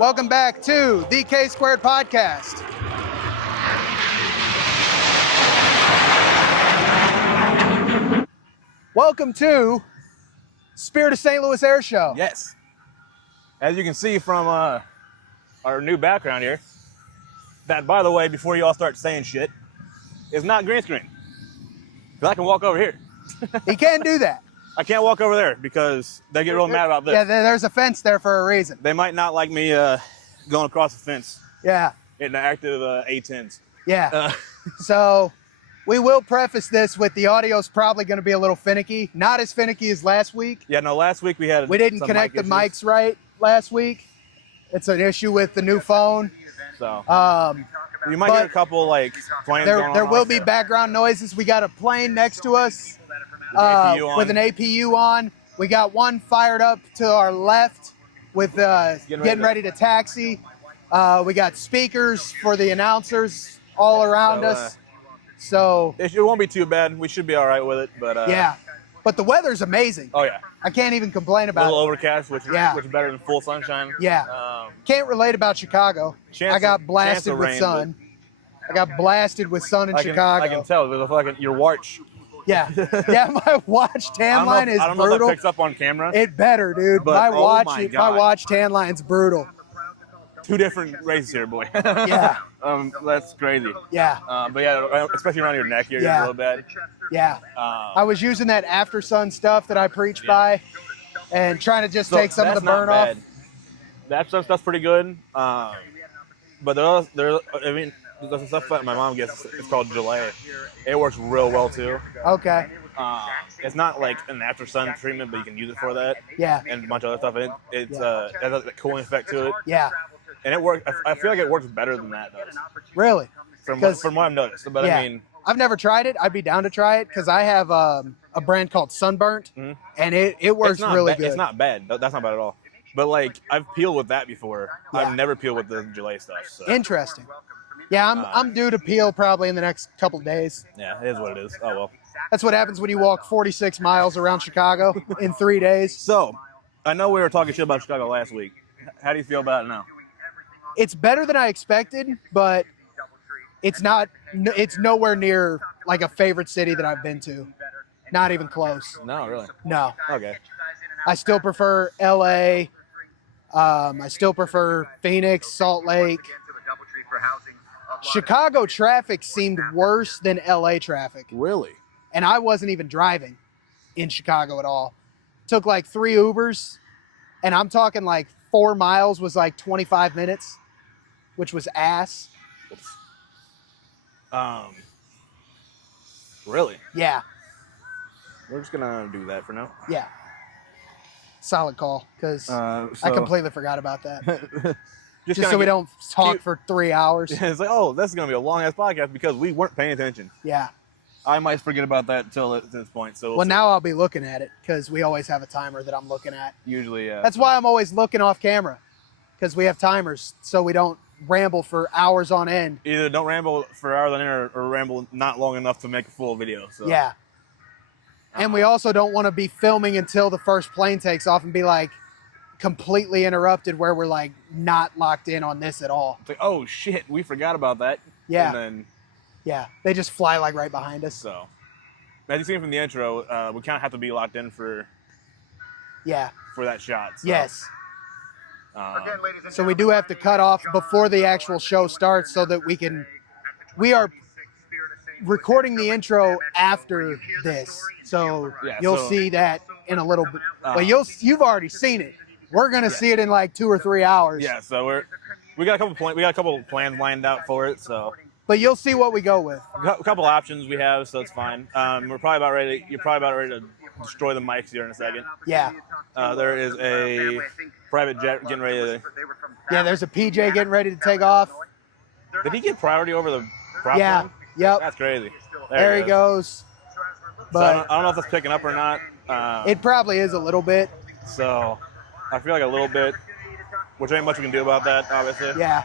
Welcome back to the K Squared Podcast. Welcome to Spirit of St. Louis Air Show. Yes. As you can see from our new background here, that, by the way, before you all start saying shit, is not green screen. Because I can walk over here. He can do that. I can't walk over there because they get real mad about this. Yeah, there's a fence there for a reason. They might not like me going across the fence. Yeah. In the active A10s. Yeah. So we will preface this with the audio's probably going to be a little finicky. Not as finicky as last week. Yeah, no, last week we didn't connect the mics right last week. It's an issue with the new phone. So you might hear a couple like planes going on. There will be background noises. We got a plane next to us with an APU on. We got one fired up to our left with getting ready to taxi. We got speakers for the announcers all around us. So it won't be too bad. We should be all right with it. But yeah, but the weather's amazing. Oh yeah, I can't even complain about it. A little overcast, which is better than full sunshine. Yeah, can't relate about Chicago. I got blasted with sun. I got blasted with sun in Chicago. I can tell. There's a fucking your watch. Yeah, my watch tan line is brutal. I don't know if that picks up on camera. It better, dude. But, my watch tan line's brutal. Two different races here, boy. Yeah. That's crazy. Yeah. But yeah, especially around your neck here, you're a little bad. Yeah. I was using that after sun stuff that I preach by, and trying to just take some of the burn off. The after sun stuff's pretty good. But there's stuff that my mom gets. It's called Gelée. It works real well too. Okay. It's not like an after sun treatment, but you can use it for that. Yeah. And a bunch of other stuff. It has a cooling effect to it. Yeah. And it works. I feel like it works better than that does. Really? From what I've noticed. But yeah. I mean, I've never tried it. I'd be down to try it because I have a brand called Sunburnt, and it works really good. It's not bad. That's not bad at all. But like I've peeled with that before. Yeah. I've never peeled with the Gelée stuff. So. Interesting. Yeah, I'm due to peel probably in the next couple of days. Yeah, it is what it is. Oh well. That's what happens when you walk 46 miles around Chicago in 3 days. So, I know we were talking shit about Chicago last week. How do you feel about it now? It's better than I expected, but it's nowhere near like a favorite city that I've been to. Not even close. No, really? No. Okay. I still prefer LA. I still prefer Phoenix, Salt Lake. Chicago traffic seemed worse than LA traffic. Really? And I wasn't even driving in Chicago at all. Took like 3 Ubers, and I'm talking like 4 miles was like 25 minutes, which was ass. Really? Yeah. We're just gonna do that for now. Yeah. Solid call, because I completely forgot about that. just so we don't talk for 3 hours. It's like, oh, this is gonna be a long ass podcast because we weren't paying attention. Yeah. I might forget about that until at this point. So well, now I'll be looking at it because we always have a timer that I'm looking at. Usually, yeah. That's why I'm always looking off camera, because we have timers so we don't ramble for hours on end. Either don't ramble for hours on end or ramble not long enough to make a full video. So. Yeah. And we also don't want to be filming until the first plane takes off and be like completely interrupted where we're like not locked in on this at all. It's like, oh shit, we forgot about that. Yeah. And then. Yeah, they just fly like right behind us. So, as you seen from the intro, we kind of have to be locked in for that shot. So. Yes. So we do have to cut off before the actual show starts so that we are recording the intro after this. So you'll see that in a little bit. Well, you've already seen it. We're gonna see it in like 2 or 3 hours. Yeah. So we got a couple plans lined out for it. So. But you'll see what we go with. A couple options we have, so it's fine. You're probably about ready to destroy the mics here in a second. Yeah. There is a private jet getting ready to. Yeah, there's a PJ getting ready to take off. Did he get priority over the prop Yeah. line? Yep. That's crazy. There he goes. But so I don't know if that's picking up or not. It probably is a little bit. So I feel like a little bit, which ain't much we can do about that, obviously. Yeah.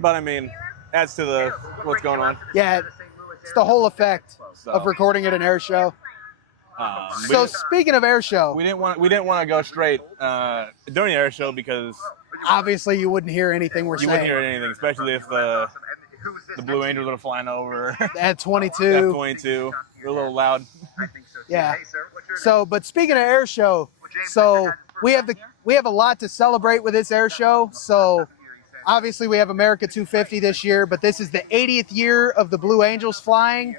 But I mean, adds to what's going on. Yeah, it's the whole effect of recording at an air show. So speaking of air show, we didn't want to go straight during the air show because obviously you wouldn't hear anything we're you saying. wouldn't hear anything, especially if the Blue Angels were flying over. At 22. At 22, they're a little loud. Yeah. So, but speaking of air show, so we have a lot to celebrate with this air show. So obviously we have America 250 this year, but this is the 80th year of the Blue Angels flying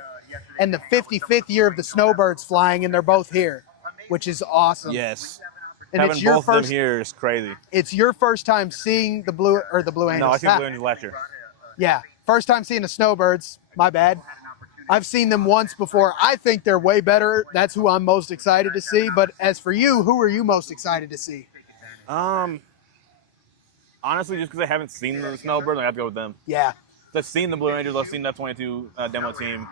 and the 55th year of the Snowbirds flying, and they're both here, which is awesome. Yes. And having it's your both first, of them here is crazy. It's your first time seeing the Blue Angels. No, I seen the Blue Angels last year. Yeah. First time seeing the Snowbirds. My bad. I've seen them once before. I think they're way better. That's who I'm most excited to see. But as for you, who are you most excited to see? Honestly, just because I haven't seen the Snowbirds, I have to go with them. Yeah. I've seen the Blue Angels. I've seen that 22 demo team.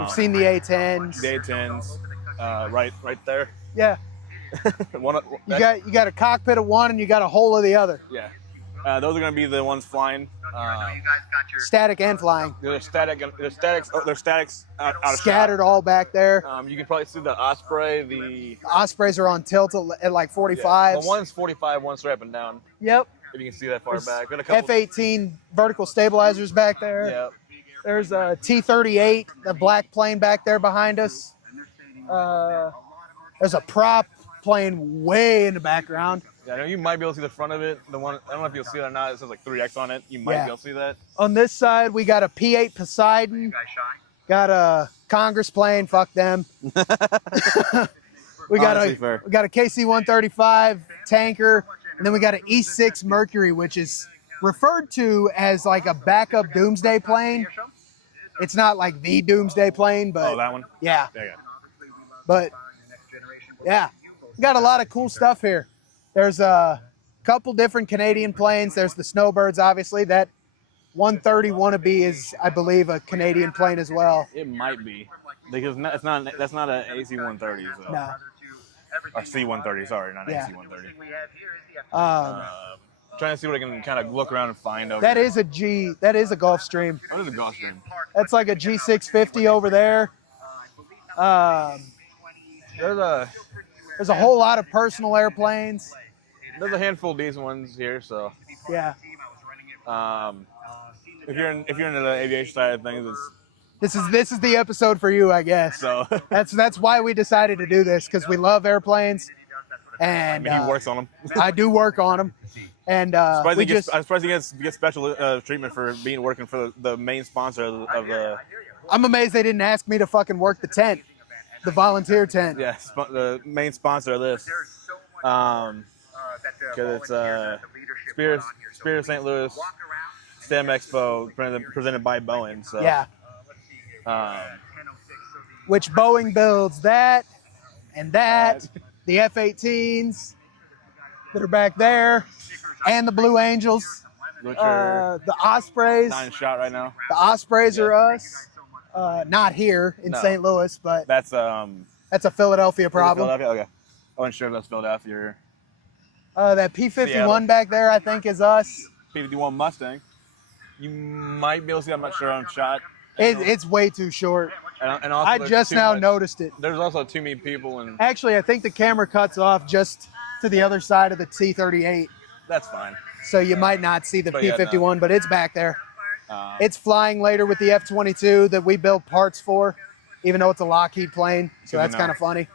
We've seen the A-10s. The A-10s, right there. Yeah. You got a cockpit of one and you got a hole of the other. Yeah. Those are going to be the ones flying. Static and flying. They're statics out of scattered shot. All back there. You can probably see the Osprey. The Ospreys are on tilt at like 45. Yeah. The one's 45, one's strapping down. Yep. If you can see that far back. F-18 vertical stabilizers back there. Yep. There's a T-38, the black plane back there behind us. There's a prop plane way in the background. Yeah, I know you might be able to see the front of it. The one, I don't know if you'll see it or not. It says like 3X on it. You might be able to see that. On this side, we got a P-8 Poseidon. Got a Congress plane. Fuck them. we got a KC-135 tanker, and then we got an E-6 Mercury, which is referred to as like a backup doomsday plane. It's not like the doomsday plane, but that one. Yeah. Yeah. But yeah, we got a lot of cool stuff here. There's a couple different Canadian planes. There's the Snowbirds, obviously. That 130 wannabe is, I believe, a Canadian plane as well. It might be, because that's not an AC-130. So. No. Or C-130, sorry, not AC-130. Trying to see what I can kind of look around and find over that there. Is a Gulfstream. What is a Gulfstream? That's like a G650 over there. There's a whole lot of personal airplanes. There's a handful of decent ones here, so yeah. If you're into the aviation side of things, this is the episode for you, I guess. So that's why we decided to do this, because we love airplanes, and he works on them. I do work on them, and I'm surprised he gets special treatment for working for the main sponsor of the. I'm amazed they didn't ask me to fucking work the tent, the volunteer tent. Yeah, the main sponsor of this. Because it's Spirit of St. Louis STEM Expo presented by Boeing. So yeah. Which Boeing builds that and that, the F-18s that are back there, and the Blue Angels, which are the Ospreys. Not in shot right now. The Ospreys are us. Not here in St. Louis, but that's a Philadelphia problem. Philadelphia? Okay. I wasn't sure if that's Philadelphia. That P-51 Seattle. back there, I think, is us. P-51 Mustang. You might be able to see. I'm not sure on shot. It's way too short. And also I just now noticed it. There's also too many people. And actually, I think the camera cuts off just to the other side of the T-38. That's fine. So you might not see the P-51, but it's back there. It's flying later with the F-22 that we build parts for, even though it's a Lockheed plane. So that's kind of funny.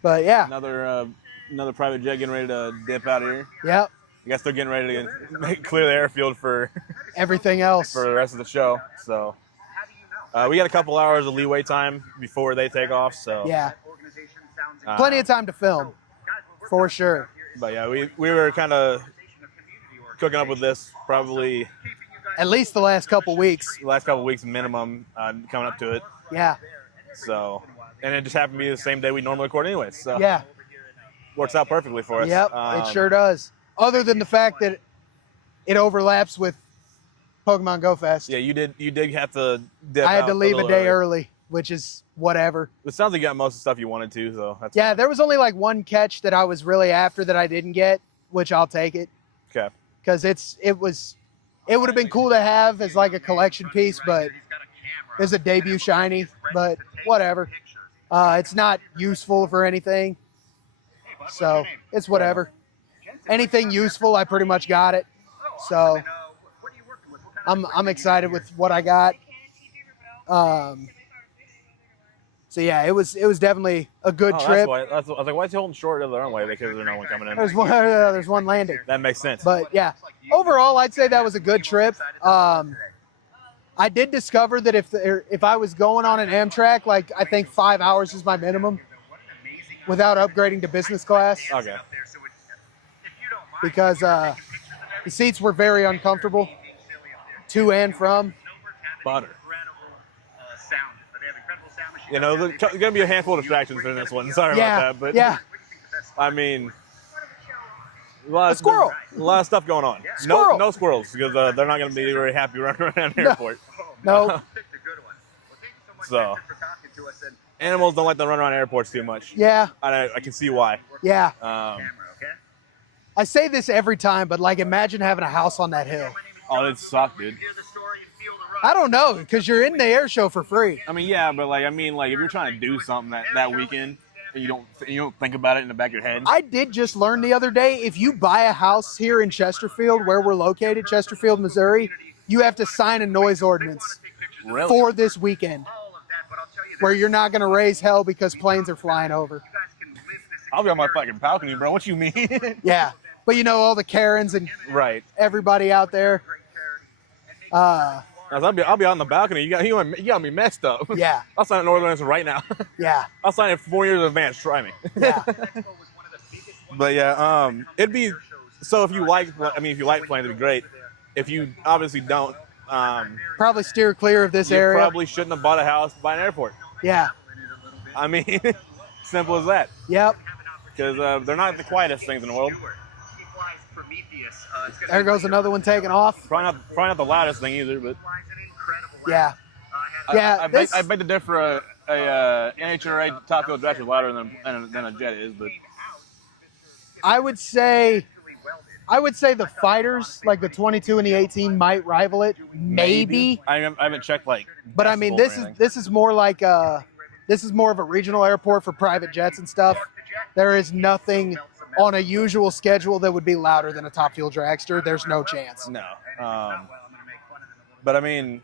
But yeah. Another private jet getting ready to dip out of here. Yep. I guess they're getting ready to clear the airfield for everything else for the rest of the show. So we got a couple hours of leeway time before they take off. So yeah, plenty of time to film, for sure. But yeah, we were kind of cooking up with this probably at least the last couple weeks. The last couple weeks minimum, coming up to it. Yeah. So, and it just happened to be the same day we normally record anyway. So yeah, works out perfectly for us. Yep, it sure does. Other than the fact that it overlaps with Pokemon Go Fest. Yeah, you did have to dip I had to leave a day early, which is whatever. It sounds like you got most of the stuff you wanted to, so that's yeah, fine. there was only like one catch that I was really after that I didn't get, which I'll take it. Okay. Because it would have been cool to have as like a collection piece, but There's a debut shiny, but whatever. It's not useful for anything, so it's whatever. Anything useful, I pretty much got it. So I'm excited with what I got. So yeah, it was definitely a good trip. I was like, why is he holding short of the runway? Because there's no one coming in. There's one landing. That makes sense. But yeah, overall, I'd say that was a good trip. I did discover that if I was going on an Amtrak, like I think 5 hours is my minimum without upgrading to business class. Okay. Because the seats were very uncomfortable to and from. Butter. You know, there's going to be a handful of distractions in this one. Sorry about that. But yeah. I mean, a lot of stuff going on. Squirrel. No squirrels, because they're not going to be very happy running around the airport. No. So, animals don't like to run around airports too much. Yeah. I can see why. Yeah. I say this every time, but like imagine having a house on that hill. Oh, it'd suck, dude. I don't know, because you're in the air show for free. I mean, yeah, but like if you're trying to do something that weekend and you don't think about it in the back of your head. I did just learn the other day, if you buy a house here in Chesterfield, where we're located, Chesterfield, Missouri, you have to sign a noise ordinance for this weekend, where you're not going to raise hell because planes are flying over. I'll be on my fucking balcony, bro. What you mean? Yeah, but you know all the Karens and everybody out there. I'll be on the balcony. You got me messed up. Yeah. I'll sign an ordinance right now. Yeah. I'll sign it 4 years in advance. Try me. Yeah. But yeah, it'd be so if you like planes, it'd be great. If you obviously don't, probably steer clear of this area. You probably shouldn't have bought a house by an airport. Yeah. I mean, simple as that. Yep. Because they're not the quietest things in the world. There goes another one taking off. Probably not the loudest thing either, but yeah. Yeah. I beg to differ. A NHRA top fuel drag is louder than a jet is, but I would say the fighters, like the 22 and the 18, might rival it. Maybe. I haven't checked But I mean, this is more like this is more of a regional airport for private jets and stuff. There is nothing on a usual schedule that would be louder than a top fuel dragster. There's no chance. No. But I mean,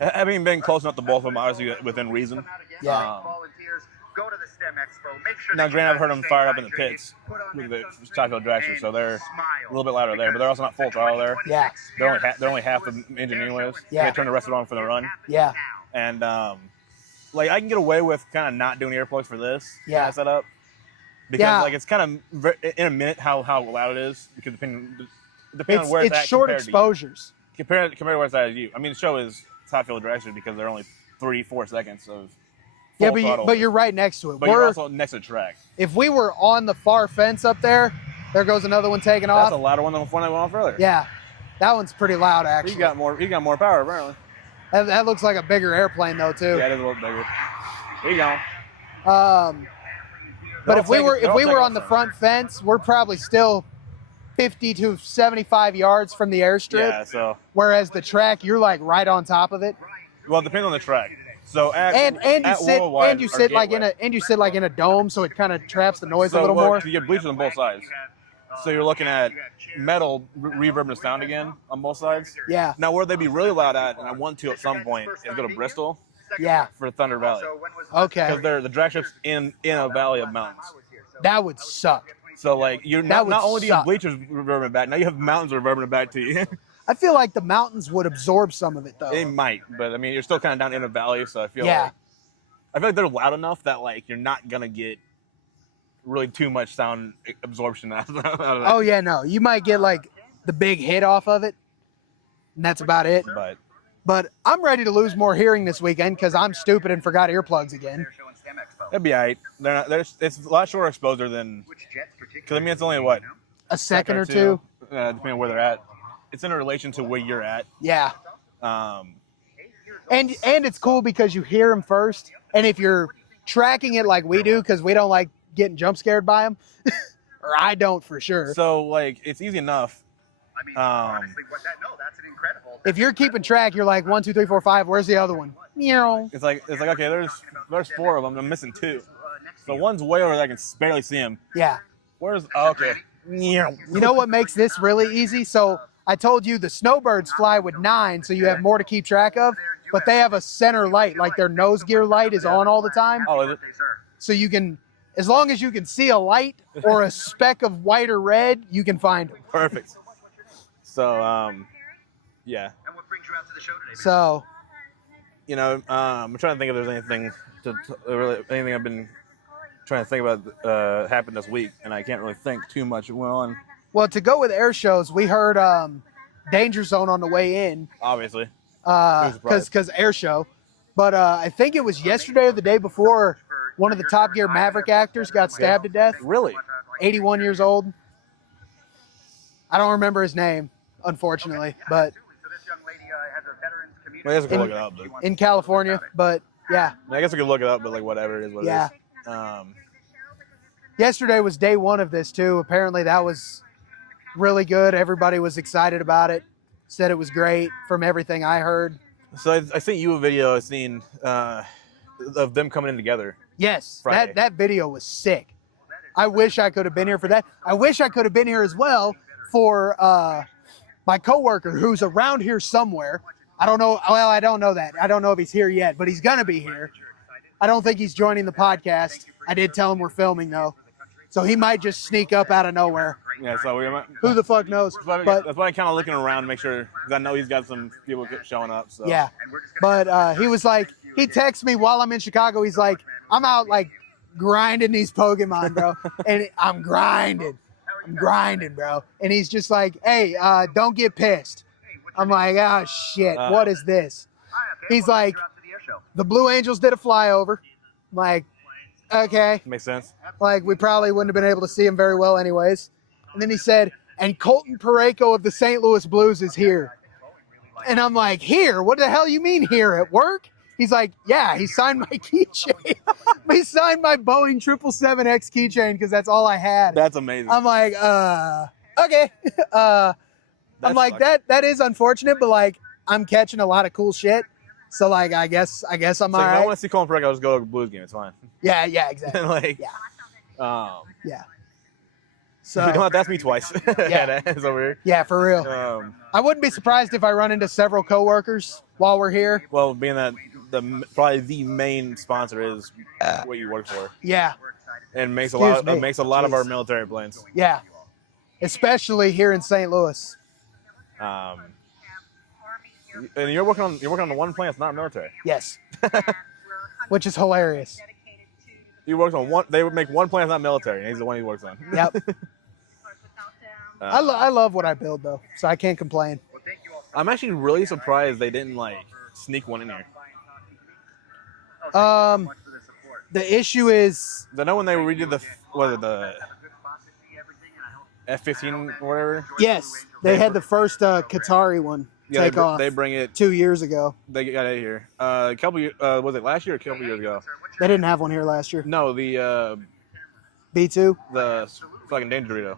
having been close enough to both of them, obviously within reason. Yeah. Now, granted, I've heard them fire up in the pits with the top fuel dragster, so they're a little bit louder there, but they're also not full throttle there. Yeah. They're only half the engine anyways. Yeah. They turn the rest of it on for the run. Yeah. And I can get away with kind of not doing earplugs for this kind of setup. Because it's kind of in a minute how loud it is, because depending on where it's at. It's short exposures. Compared to where it's at you. I mean, the show is top fuel dragster because they're only 3-4 seconds of full throttle. But you're right next to it. But you're also next to the track. If we were on the far fence up there goes another one taking off. That's a louder one than the one I went off earlier. Yeah, that one's pretty loud actually. He got more power apparently. That looks like a bigger airplane though too. Yeah, it is a little bigger. There you go. But if we were on the front fence, we're probably still 50 to 75 yards from the airstrip. Yeah, so. Whereas the track, you're like right on top of it. Well, it depends on the track. So you sit like in a dome, so it kind of traps the noise a little more. You get bleachers on both sides, so you're looking at metal reverb and sound again on both sides. Yeah. Now, where they'd be really loud at, and I want to at some point, is go to Bristol. Yeah. For Thunder Valley. Okay. Because the drag strip's in a valley of mountains. That would suck. So you're not only do you have bleachers reverberating back, now you have mountains reverberating back to you. I feel like the mountains would absorb some of it though. They might, but I mean you're still kind of down in a valley, so I feel like they're loud enough that you're not gonna get really too much sound absorption out of that. Oh yeah, no. You might get the big hit off of it. And that's about it. But I'm ready to lose more hearing this weekend because I'm stupid and forgot earplugs again. That'd be all right. It's a lot shorter exposure than, because I mean it's only what? A second or two? Depending on where they're at. It's in relation to where you're at. Yeah. And it's cool because you hear them first. And if you're tracking it like we do, because we don't like getting jump scared by them, or I don't for sure. So it's easy enough. I mean, honestly, that's an incredible. If you're keeping track, you're like 1, 2, 3, 4, 5. Where's the other one? It's like okay, there's 4 of them. I'm missing 2. So one's way over there. I can barely see him. Yeah. Where's okay? You know what makes this really easy? So I told you the snowbirds fly with 9, so you have more to keep track of. But they have a center light, like their nose gear light is on all the time. Oh, is it? So you can, as long as you can see a light or a speck of white or red, you can find them. Perfect. So, yeah. So, you know, I'm trying to think if there's anything anything I've been trying to think about happened this week, and I can't really think too much. It went on. Well, to go with air shows, we heard Danger Zone on the way in. Obviously. Because air show. But I think it was yesterday or the day before, one of the Top Gear Maverick actors got stabbed to death. Really? 81 years old. I don't remember his name, unfortunately, but I guess we could look it up. But in California, but yeah. I guess we could look it up, but like whatever it is, what Yeah. it is. Yesterday was day 1 of this too. Apparently that was really good. Everybody was excited about it. Said it was great from everything I heard. So I sent you a video I've seen of them coming in together. Yes, Friday. that video was sick. I wish I could have been here for that. I wish I could have been here as well for my coworker who's around here somewhere. I don't know. Well, I don't know that. I don't know if he's here yet, but he's going to be here. I don't think he's joining the podcast. I did tell him we're filming, though. So he might just sneak up out of nowhere. Yeah, so Who the fuck knows? But that's why I'm kind of looking around to make sure, because I know he's got some people showing up. So. Yeah. But he was like, he texts me while I'm in Chicago. He's like, I'm out like grinding these Pokemon, bro. And I'm grinding, bro. And he's just like, hey, don't get pissed. I'm like, oh, shit. What is this? He's like, the Blue Angels did a flyover. I'm like, okay. Makes sense. Like, we probably wouldn't have been able to see him very well anyways. And then he said, and Colton Parayko of the St. Louis Blues is here. And I'm like, here? What the hell you mean here? At work? He's like, yeah, he signed my keychain. He signed my Boeing 777X keychain because that's all I had. That's amazing. I'm like, okay. I'm like, that is unfortunate, but like, I'm catching a lot of cool shit. So like, I guess I'm so all right. If I want to see Colin Parayko, I'll just go to a Blues game. It's fine. Yeah, exactly. Like, yeah. Yeah. So you don't have to ask me twice. Yeah. It's over here. Yeah, for real. I wouldn't be surprised if I run into several coworkers while we're here. Well, being that probably the main sponsor is what you work for. Yeah. And makes a lot of our military planes. Yeah. Especially here in St. Louis. And you're working on the one plane that's not military. Yes. Which is hilarious. He works on one. They would make one plane that's not military, and he's the one he works on. Yep. I love what I build though, so I can't complain. I'm actually really surprised they didn't like sneak one in here. The issue is, I know when they redid the F-15 or whatever. Yes, they had the first Qatari one take off. They bring it 2 years ago. They got it here. A couple was it last year or a couple years ago? They didn't have one here last year. No, the B2. The fucking Danger Dorito.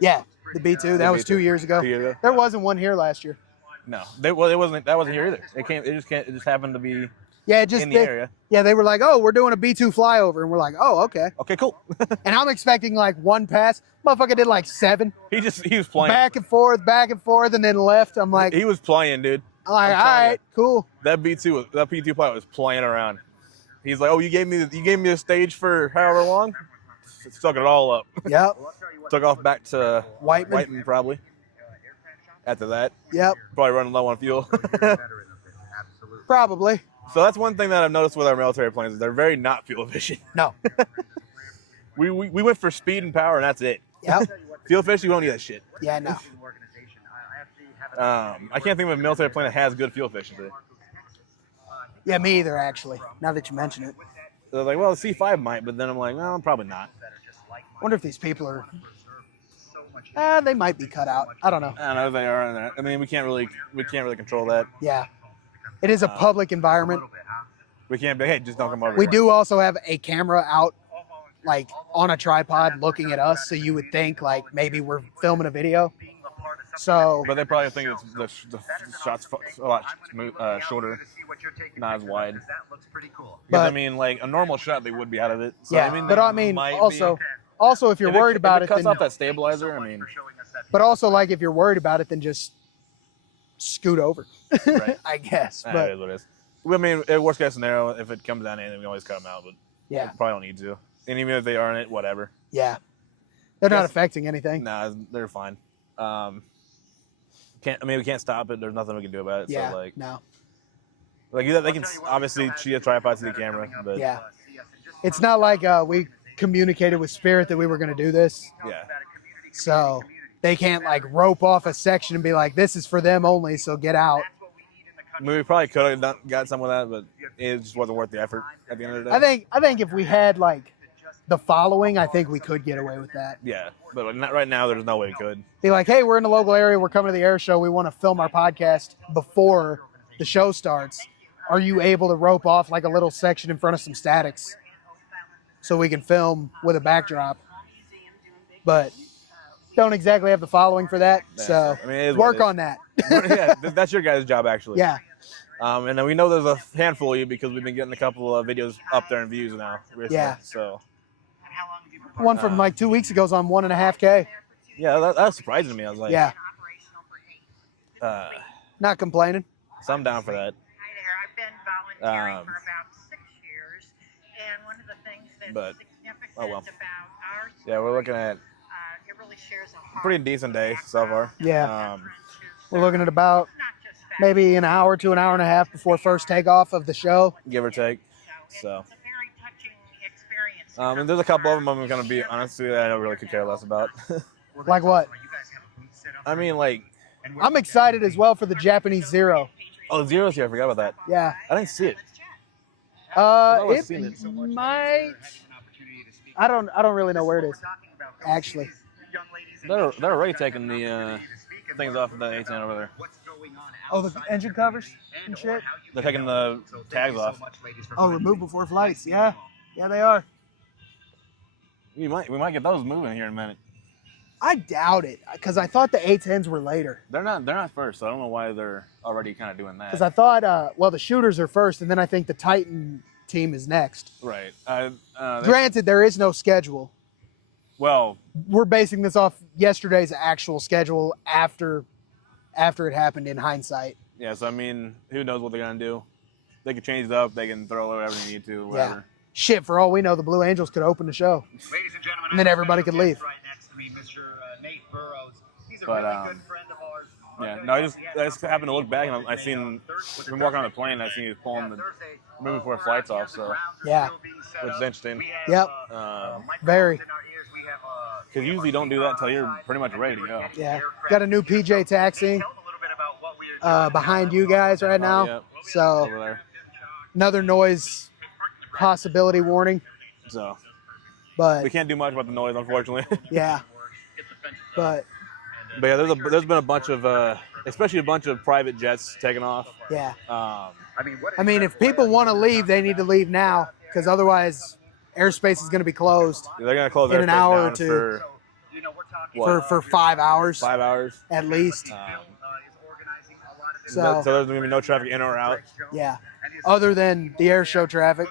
Yeah, the B2. That was 2 years ago. 2 years ago. There wasn't one here last year. No, it wasn't. That wasn't here either. It just happened to be. Yeah, in the area. Yeah, they were like, "Oh, we're doing a B2 flyover," and we're like, "Oh, okay." Okay, cool. And I'm expecting like one pass. Motherfucker did like 7. He was playing back and forth, and then left. I'm like, he was playing, dude. I'm like, all right, cool. That B2 pilot was playing around. He's like, "Oh, you gave me a stage for however long." Stuck it all up. Yep. Took off back to Whiteman probably. After that. Yep. Probably running low on fuel. Probably. So that's one thing that I've noticed with our military planes is they're very not fuel efficient. No. we went for speed and power and that's it. Yep. Fuel efficient, you don't need that shit. Yeah, no. I can't think of a military plane that has good fuel efficiency. Yeah, me either, actually, now that you mention it. So I was like, well, the C5 might, but then I'm like, no, probably not. I wonder if these people are... they might be cut out. I don't know. I don't know if they are. I mean, we can't really control that. Yeah. It is a public environment. We can't be, hey, just don't come over. We do also have a camera out, like, on a tripod looking at us, so you would think, like, maybe we're filming a video. So, But they probably think it's the shot's a lot shorter, not as wide. Because but I mean, like a normal shot, they would be out of it. So, yeah, I mean, but I mean, also if you're worried about it it, cuts then, off that stabilizer. I mean, but also like if you're worried about it, then just scoot over, right. I guess. It But is what it is. I mean, worst case scenario, if it comes down to anything, we can always cut them out. But yeah, probably don't need to. And even if they are in it, whatever. yeah, they're not affecting anything. Nah, they're fine. We can't stop it. There's nothing we can do about it. Yeah, so like, no. Like they can obviously see a tripod to the camera, but Yeah, it's not like we communicated with Spirit that we were going to do this, yeah. so they can't like rope off a section and be like, "This is for them only, so get out." I mean, we probably could have got some of that, but it just wasn't worth the effort at the end of the day. I think if we had like the following, I think we could get away with that. Yeah, but like, not right now. There's no way we could. Be like, "Hey, we're in the local area. We're coming to the air show. We want to film our podcast before the show starts. Are you able to rope off like a little section in front of some statics so we can film with a backdrop?" But don't exactly have the following for that, so I mean, it is work on that. Yeah, that's your guys' job actually. Yeah, And then we know there's a handful of you because we've been getting a couple of videos up there in views now. Recently, Yeah. So. one from like 2 weeks ago is on 1.5K. Yeah, that was surprising to me. I was like, Yeah, Uh, not complaining. so I'm down for that. Hi there. I've been volunteering for about 6 years, and one of the things that's But- significant oh well. about our Yeah, we're looking at it really shares a heart pretty decent day so far. Yeah, Um, we're looking at about not just maybe an hour to an hour and a half before first takeoff of the show. give or take. So. it's a very touching experience. And there's a couple of them I'm going to be honest with you, I don't really could care less about. Like what? I mean, like, I'm excited as well for the Japanese Zero. oh, Zero's here. I forgot about that. Yeah, I didn't see it. I've it seen it. might. I don't really know where it is. Actually, They're already taking the things off of the A10 over there. oh, the engine covers and shit. They're taking the tags off. Oh, remove before flights. Yeah, they are. We might get those moving here in a minute. I doubt it because I thought the A10s were later. They're not first, so I don't know why they're already kind of doing that. Because I thought, well, the shooters are first, and then I think the Titan team is next. Right. Granted, there is no schedule. Well, We're basing this off yesterday's actual schedule after it happened in hindsight. yeah. So I mean, who knows what they're gonna do? They can change it up. They can throw whatever they need to. Whatever. Yeah. Shit, for all we know, the Blue Angels could open the show. Ladies and gentlemen, And then everybody could leave. Right next to me, Mr. Nate Burrows. He's a But, really good friend of ours. Yeah. No, I just happened to look back and I seen been walking on the plane. I seen he was pulling the moving before flights off. So Yeah. which is interesting. Yep. Very. Because usually you don't do that until you're pretty much ready to go. Yeah. Got a new PJ taxi behind you guys right now. Yep. So Over there. another noise possibility warning. So we But can't do much about the noise, unfortunately. yeah. But But yeah, there's been a bunch of, especially a bunch of private jets taking off. yeah. I I mean, if people want to leave, they need to leave now because otherwise airspace is going to be closed They're gonna close in an airspace hour down or two. for what, for 5 hours 5 hours. at least. So So there's gonna be no traffic in or out. yeah. Other than the air show traffic.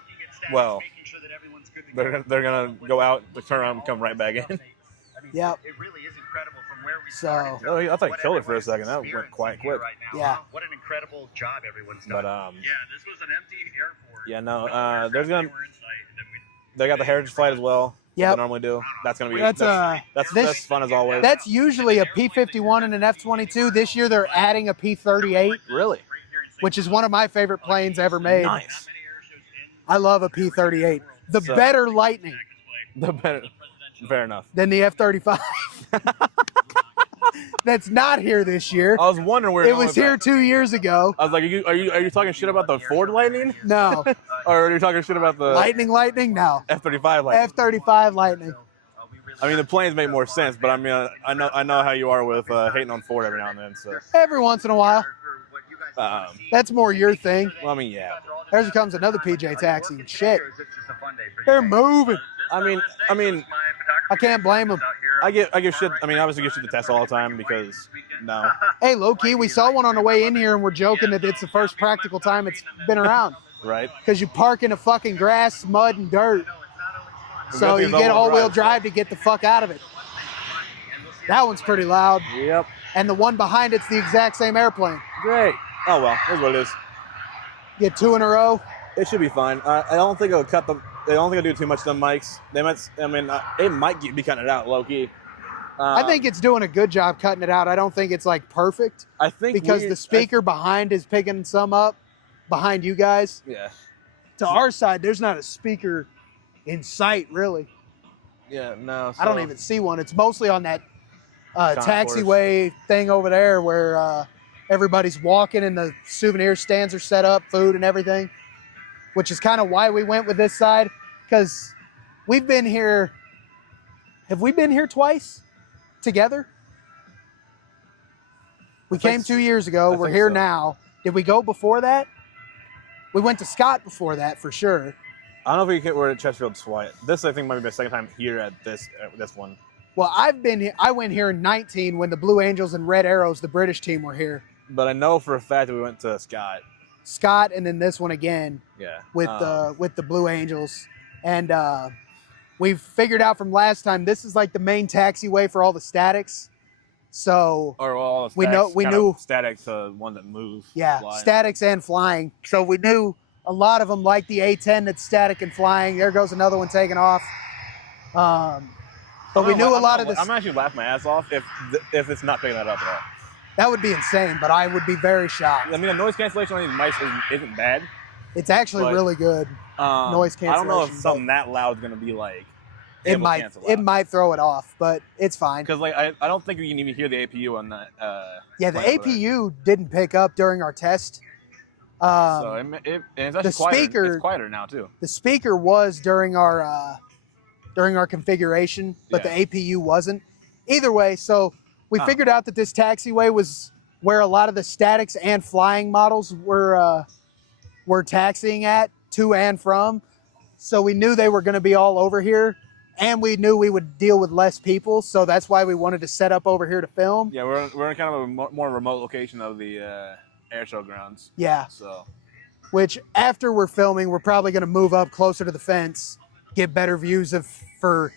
Well, they're gonna go out, turn around, and come right back in. Yep. It really is incredible from where we So started. Oh, I thought he killed it for a second. That went quite quick. yeah. What an incredible job everyone's done. But Yeah, this was an empty airport. yeah, no. They got the heritage flight as well. Yep. They normally do. That's gonna be That's that's this- fun as always. That's usually a P-51 and an F-22. This year they're adding a P-38, really which is one of my favorite planes ever made. nice. I love a P-38. The So- better Lightning The better, fair enough. than the F-35. That's not here this year. I was wondering where It was here 2 years ago. I was like, are you talking shit about the Ford Lightning, No. or are you talking shit about the Lightning? No. F-35 Lightning? F-35 Lightning. I mean, the planes make more sense, but I mean, I know how you are with hating on Ford every now and then. So, Every once in a while. That's more your thing. well, I mean, yeah. There comes another PJ taxi. Shit. They're moving. I mean, I can't blame them. I give shit. I mean, obviously, give shit to Tesla all the time because No. Hey, low-key, we saw one on the way in here, and we're joking that it's the first practical time it's been around. Right. Because you park in the fucking grass, mud, and dirt. So you get all-wheel drive to get the fuck out of it. That one's pretty loud. Yep. And the one behind it's the exact same airplane. Great. Oh, well, here's what it is. Get 2 in a row. It should be fine. I don't think it'll cut them. I don't think it'll do too much to the mics. They might. I mean, it might be cutting it out low key. I think it's doing a good job cutting it out. I don't think it's like perfect. I think because the speaker behind is picking some up behind you guys. Yeah. To our side, there's not a speaker in sight really. Yeah. No. So I don't even see one. It's mostly on that taxiway thing over there where everybody's walking and the souvenir stands are set up, food and everything, which is kind of why we went with this side, because we've been here. Have we been here twice together? We came 2 years ago. We're here now. Did we go before that? We went to Scott before that for sure. I don't know if we're at Chesterfield twice. This, I think, might be my second time here at this one. Well, I went here in 19 when the Blue Angels and Red Arrows, the British team, were here. But I know for a fact that we went to Scott. Scott, and then this one again. Yeah. With the Blue Angels, and we've figured out from last time this is like the main taxiway for all the statics. So all the we knew statics, one that move. Yeah, flying. statics and flying. So we knew a lot of them like the A10 that's static and flying. There goes another one taking off. But we knew a lot of this. I'm actually laughing my ass off if it's not picking that up at all. That would be insane, but I would be very shocked. I mean, the noise cancellation on these mics isn't bad. It's actually really good. Noise cancellation. I don't know if something that loud is going to be like. It might throw it off, but it's fine. Because like I don't think you can even hear the APU on that. Yeah, the APU didn't pick up during our test. So it's actually quieter. It's quieter now too. The speaker was during our configuration, but the APU wasn't. Either way, so we figured out that this taxiway was where a lot of the statics and flying models were taxiing at to and from. So we knew they were going to be all over here, and we knew we would deal with less people. So that's why we wanted to set up over here to film. Yeah, we're in kind of a more remote location of the air show grounds. Yeah. So, which after we're filming, we're probably going to move up closer to the fence, get better views for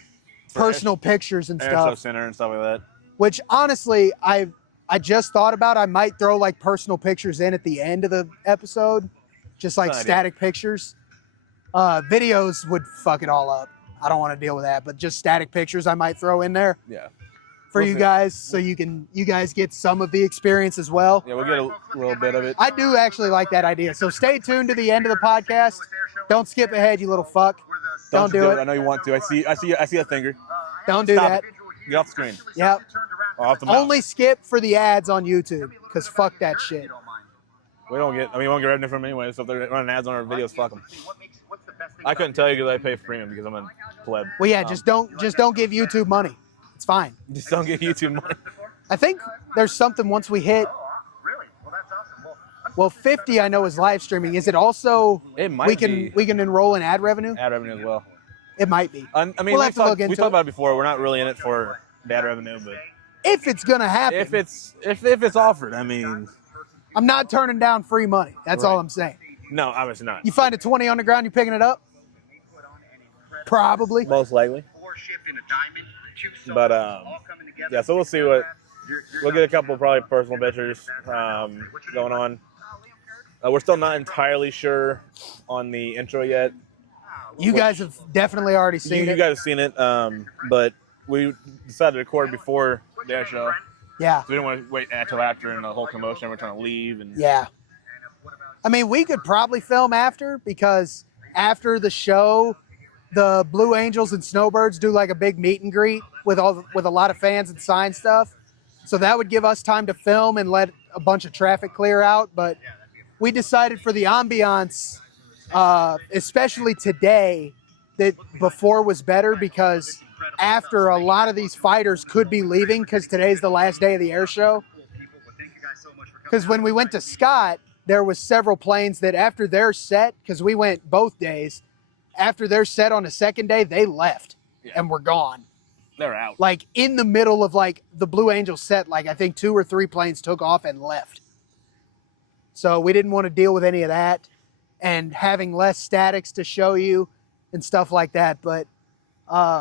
personal pictures and air stuff. show center and stuff like that. Which honestly, I just thought about. I might throw like personal pictures in at the end of the episode, just like static pictures. Videos would fuck it all up. I don't want to deal with that, but just static pictures I might throw in there. Yeah. For you guys, so you guys get some of the experience as well. Yeah, we'll get a little bit of it. I do actually like that idea. So stay tuned to the end of the podcast. Don't skip ahead, you little fuck. Don't do it. I know you want to. I see a finger. Don't do that. Get off the screen. Yep. Off the mouse. Only skip for the ads on YouTube, because fuck that shit. We won't get revenue from them anyway, so if they're running ads on our videos, fuck them. I couldn't tell you because I pay premium because I'm a pleb. Well, yeah, just don't give YouTube money. It's fine. Just don't give YouTube money. I think there's something once we hit. Well, 50 I know is live streaming. Is it also? It might be. We can enroll in ad revenue. Ad revenue as well. It might be. I mean, we'll have to look into it. We talked about it before. We're not really in it for the ad revenue, but if it's gonna happen, if it's offered, I mean, I'm not turning down free money. That's all I'm saying. No, obviously not. You find a 20 on the ground, you picking it up? Probably. Most likely. But yeah. So we'll see what. We'll get a couple probably personal pictures going on. We're still not entirely sure on the intro yet. You guys have definitely already seen it. You guys have seen it, but we decided to record before the air show. Yeah. So we didn't want to wait until after and the whole commotion. We're trying to leave. And yeah. I mean, we could probably film after, because after the show, the Blue Angels and Snowbirds do like a big meet and greet with a lot of fans and sign stuff. So that would give us time to film and let a bunch of traffic clear out. But we decided for the ambiance, especially today, that before was better, because after a lot of these fighters could be leaving, because today's the last day of the air show. Because when we went to Scott, there was several planes that after their set, because we went both days, after their set on the second day, they left and were gone. They're out. Like in the middle of like the Blue Angel set, like I think 2 or 3 planes took off and left. So we didn't want to deal with any of that and having less statics to show you and stuff like that. But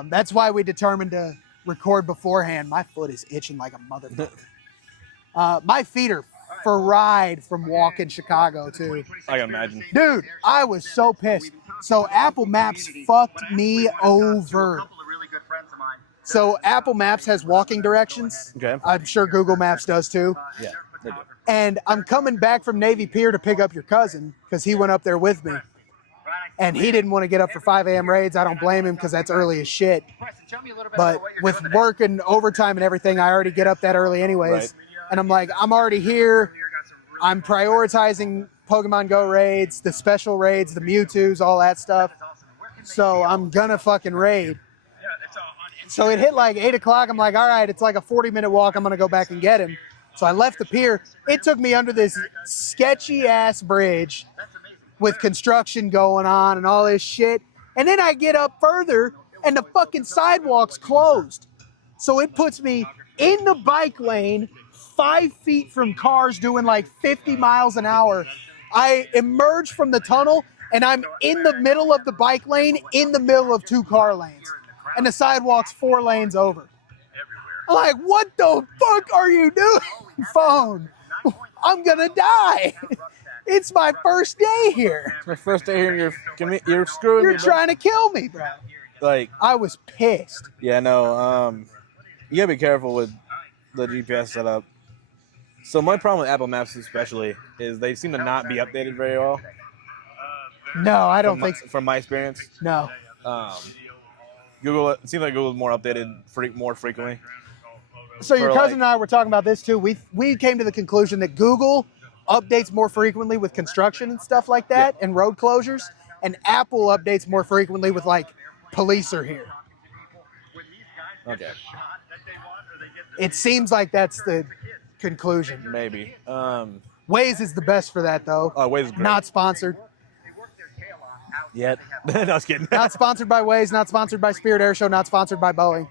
that's why we determined to record beforehand. My foot is itching like a motherfucker. My feet are fried from walking Chicago too. I can imagine. Dude, I was so pissed. So Apple Maps fucked me over. So Apple Maps has walking directions. Okay. I'm sure Google Maps does too. Yeah, they do. And I'm coming back from Navy Pier to pick up your cousin because he went up there with me. And he didn't want to get up for 5 a.m. raids. I don't blame him because that's early as shit. But with work and overtime and everything, I already get up that early anyways. Right. And I'm like, I'm already here. I'm prioritizing Pokemon Go raids, the special raids, the Mewtwo's, all that stuff. So I'm gonna fucking raid. So it hit like 8 o'clock. I'm like, all right, it's like a 40-minute walk. I'm gonna go back and get him. So I left the pier. It took me under this sketchy ass bridge with construction going on and all this shit. And then I get up further and the fucking sidewalk's closed. So it puts me in the bike lane 5 feet from cars doing like 50 miles an hour. I emerge from the tunnel and I'm in the middle of the bike lane in the middle of 2 car lanes. And the sidewalk's 4 lanes over. I'm like, what the fuck are you doing, phone? I'm gonna die. It's my first day here. It's my first day here, and you're screwing me. You're trying to kill me, bro. Like, I was pissed. yeah, no. You gotta be careful with the GPS setup. So my problem with Apple Maps, especially, is they seem to not be updated very well. No, I don't think so. From my experience. No. Google. It seems like Google's more updated more frequently. So your For, cousin like- and I were talking about this too. We came to the conclusion that Google updates more frequently with construction and stuff like that and road closures, and Apple updates more frequently with like police are here. Okay. It seems like that's the conclusion. Maybe. Waze is the best for that though. Waze is great. Not sponsored. Yet. No, I was kidding. Not sponsored by Waze, not sponsored by Spirit Air Show, not sponsored by Boeing.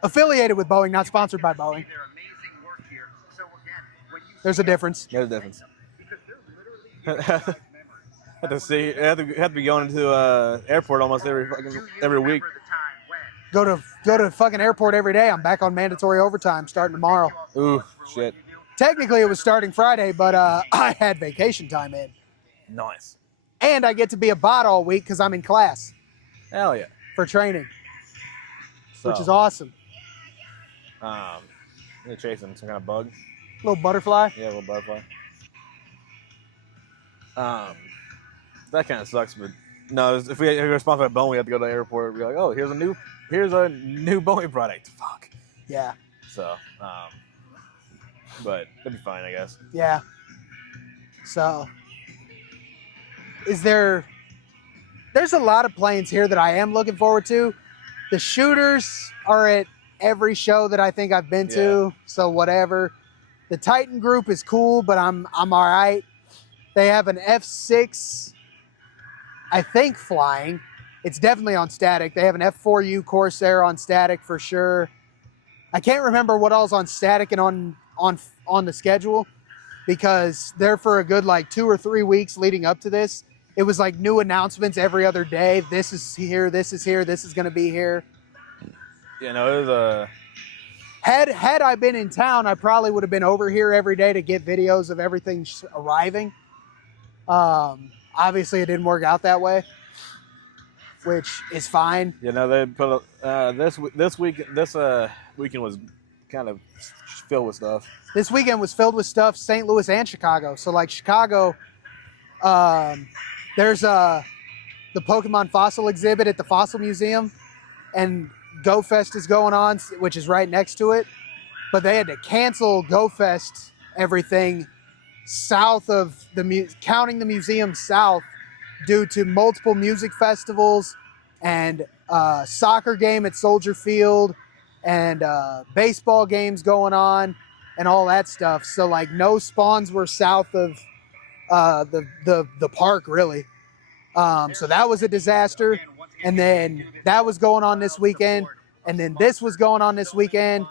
Affiliated with Boeing, not sponsored by Boeing. There's a difference. There's a difference. Have to see. Have to be going to airport almost every week. Go to fucking airport every day. I'm back on mandatory overtime starting tomorrow. Ooh, shit. Technically, it was starting Friday, but I had vacation time in. Nice. And I get to be a bot all week because I'm in class Hell yeah. for training, So, which is awesome. They're chasing some kind of bug. Little butterfly. Yeah, a little butterfly. That kind of sucks, but no. If we're sponsored by Boeing, we have to go to the airport. We're like, oh, here's a new Boeing product. Fuck. Yeah. So, but it'll be fine, I guess. Yeah. So, there's a lot of planes here that I am looking forward to. The shooters are at every show that I think I've been to, so whatever. The Titan group is cool, but I'm all right. They have an F6, I think, flying. It's definitely on static. They have an F4U Corsair on static for sure. I can't remember what all's on static and on the schedule because they're for a good like 2 or 3 weeks leading up to this. It was like new announcements every other day. This is here. This is here. This is going to be here. Yeah, no, it was a. Had I been in town, I probably would have been over here every day to get videos of everything arriving. Obviously, it didn't work out that way, which is fine. You know, they put this weekend was kind of filled with stuff. This weekend was filled with stuff, St. Louis and Chicago. So, like Chicago, there's the Pokemon fossil exhibit at the Fossil Museum, and Go Fest is going on, which is right next to it. But they had to cancel Go Fest everything south of counting the museum south due to multiple music festivals and soccer game at Soldier Field and baseball games going on and all that stuff. So like no spawns were south of the park really. So that was a disaster. And then that was going on this weekend. And then this was going on this weekend.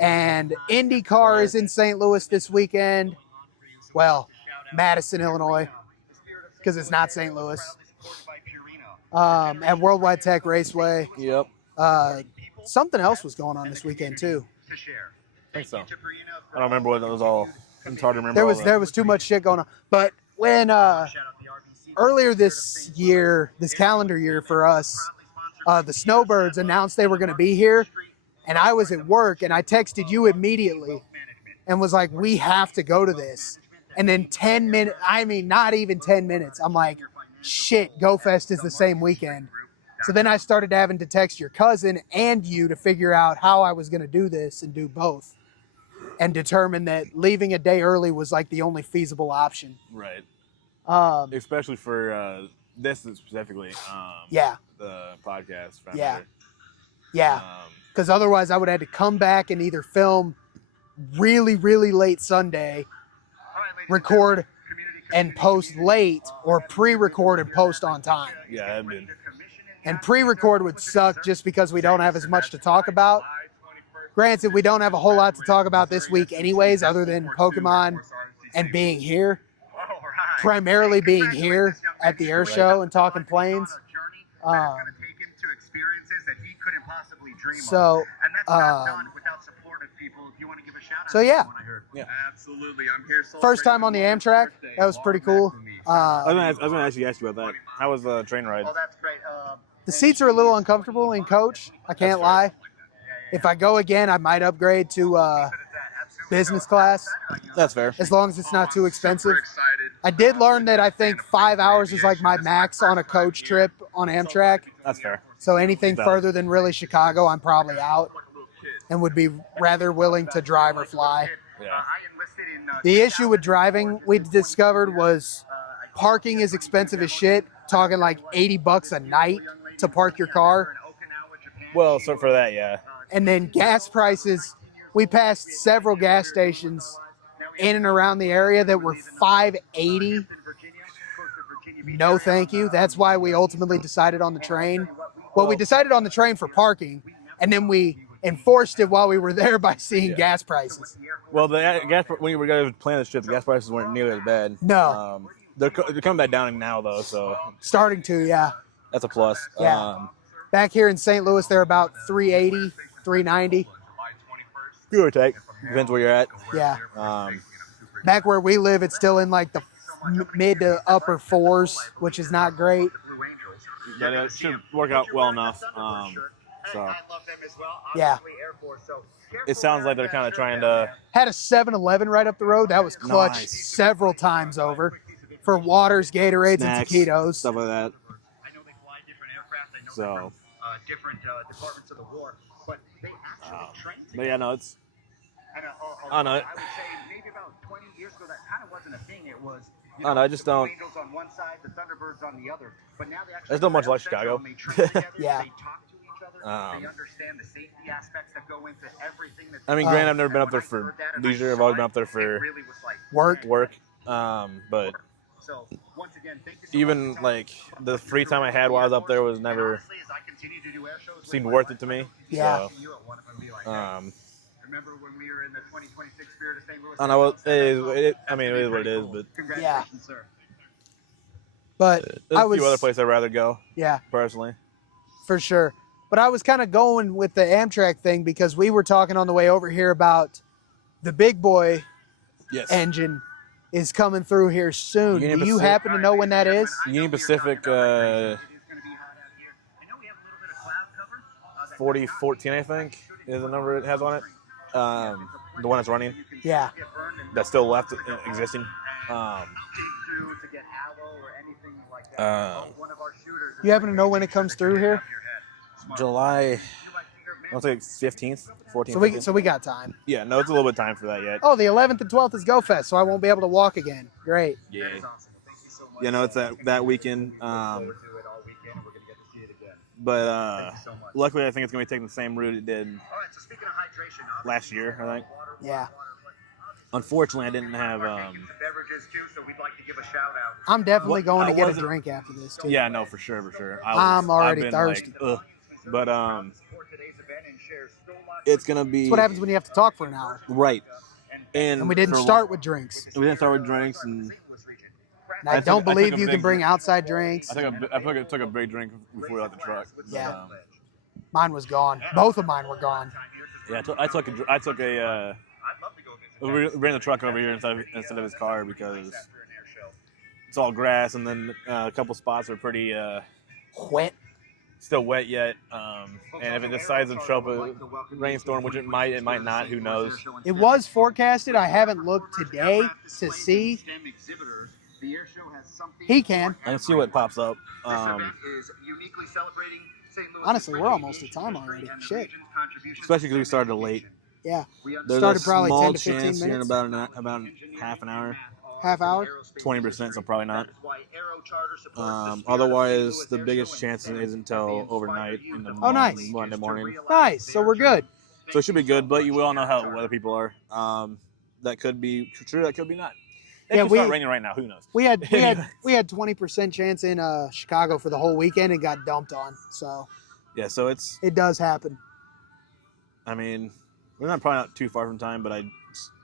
And IndyCar is in St. Louis this weekend. Well, Madison, Illinois, because it's not St. Louis. At Worldwide Tech Raceway. Yep. Something else was going on this weekend too. I think so. I don't remember what it was all. It's hard to remember. There was too much shit going on. But when earlier this year, this calendar year for us, the Snowbirds announced they were going to be here, and I was at work, and I texted you immediately and was like, we have to go to this. And then 10 minutes, I mean, not even 10 minutes, I'm like, shit, GoFest is the same weekend. So then I started having to text your cousin and you to figure out how I was going to do this and do both, and determine that leaving a day early was like the only feasible option. Right. Especially for this specifically. Yeah. The podcast. Yeah. Yeah. Because otherwise I would have had to come back and either film really, really late Sunday, record and post late, or pre-record and post on time. Yeah, that'd been. And pre-record would suck just because we don't have as much to talk about. Granted, we don't have a whole lot to talk about this week anyways, other than Pokemon and being here. Primarily being here at the air show and talking planes. So yeah. Absolutely. I'm here. First time on the Amtrak. That was pretty cool. I was going to actually ask you about that. How was the train ride? Oh, that's great. The seats are a little uncomfortable in coach. I can't lie. If I go again, I might upgrade to business class. That's fair. As long as it's not too expensive. I did learn that I think 5 hours is like my max on a coach trip on Amtrak. That's fair. So anything further than really Chicago, I'm probably out and would be rather willing to drive or fly. Yeah. The issue with driving we discovered was parking is expensive as shit. Talking like $80 a night to park your car. Well, so for that, yeah. And then gas prices, we passed several gas stations in and around the area that were $5.80. No, thank you. That's why we ultimately decided on the train. Well, we decided on the train for parking, and then we enforced it while we were there by seeing gas prices. Well, the gas when we were going to plan this trip, the gas prices weren't nearly as bad. No. They're coming back down now, though, so. Starting to, yeah. That's a plus. Yeah. Back here in St. Louis, they're about $3.80, $3.90. Give or take. Depends where you're at. Yeah. Back where we live, it's still in like the mid to upper fours, which is not great. But it should work out well enough. So. Yeah. It sounds like they're kind of trying to. Had a 7-Eleven right up the road. That was clutch several times over for waters, Gatorades, Snacks, and taquitos. Stuff like that. I know they fly different aircraft. I know So. different departments of the war, but they actually train together. But yeah, no, it's. I know. I would say maybe about 20 years ago that kind of wasn't a thing. It was. I just don't. Angels on one side, the Thunderbirds on the other. But now they actually. There's not much like Chicago. Yeah. They talk to each other. They understand the safety aspects that go into everything. I mean, granted, I've never been up there for leisure. I've always been up there for work. But so, once again, thank you so even much. like the free time I had while I was up there was never seemed worth it to me. Yeah. So, remember when we were in the 2026 Spirit of St. Louis? I know it is what it is, but Congratulations, sir. But there's I a was, few other places I'd rather go. Yeah, Personally. for sure. But I was kind of going with the Amtrak thing because we were talking on the way over here about the big boy Yes. engine is coming through here soon. Union Do you Pacific- happen to know when that is? Union Pacific 4014, I think, is the number it has on it. The one that's running. Yeah. That's still left existing. You happen to know when it comes through here? July, I'll say 15th, 14th. So we got time. Yeah, no, it's a little bit of time for that yet. Oh, the 11th and 12th is GoFest, so I won't be able to walk again. Great. Yeah. Yeah, no, it's that weekend. But luckily, I think it's going to be taking the same route it did last year, I think. Yeah. Unfortunately, I didn't have. I'm definitely going to get a wasn't- drink after this, too. Yeah, no, for sure. I'm already thirsty. But it's gonna be. That's what happens when you have to talk for an hour. Right. And we didn't start with drinks. We didn't start with drinks, and I don't believe you can bring outside drinks. I took a big drink before we left the truck. Yeah. Mine was gone. Both of mine were gone. Yeah, we ran the truck over here instead of his car because it's all grass, and then a couple spots are pretty wet. Still wet yet. And if it decides to show up a rainstorm, which it might not, who knows? It was forecasted. I haven't looked today to see. He can. I can see what pops up. Honestly, we're almost at time already. Shit. Especially because we started late. Yeah. There's started a probably small 10 to 15 chance here in minutes. about half an hour. Half hour? 20%, so probably not. Otherwise, the biggest chance is until overnight in the nice. Monday morning. Nice. So we're good. So it should be good, but you all know how weather people are. That could be true. That could be not. It could start raining right now. Who knows? We had 20% chance in Chicago for the whole weekend and got dumped on. So yeah, so it does happen. I mean, we're probably not too far from time, but I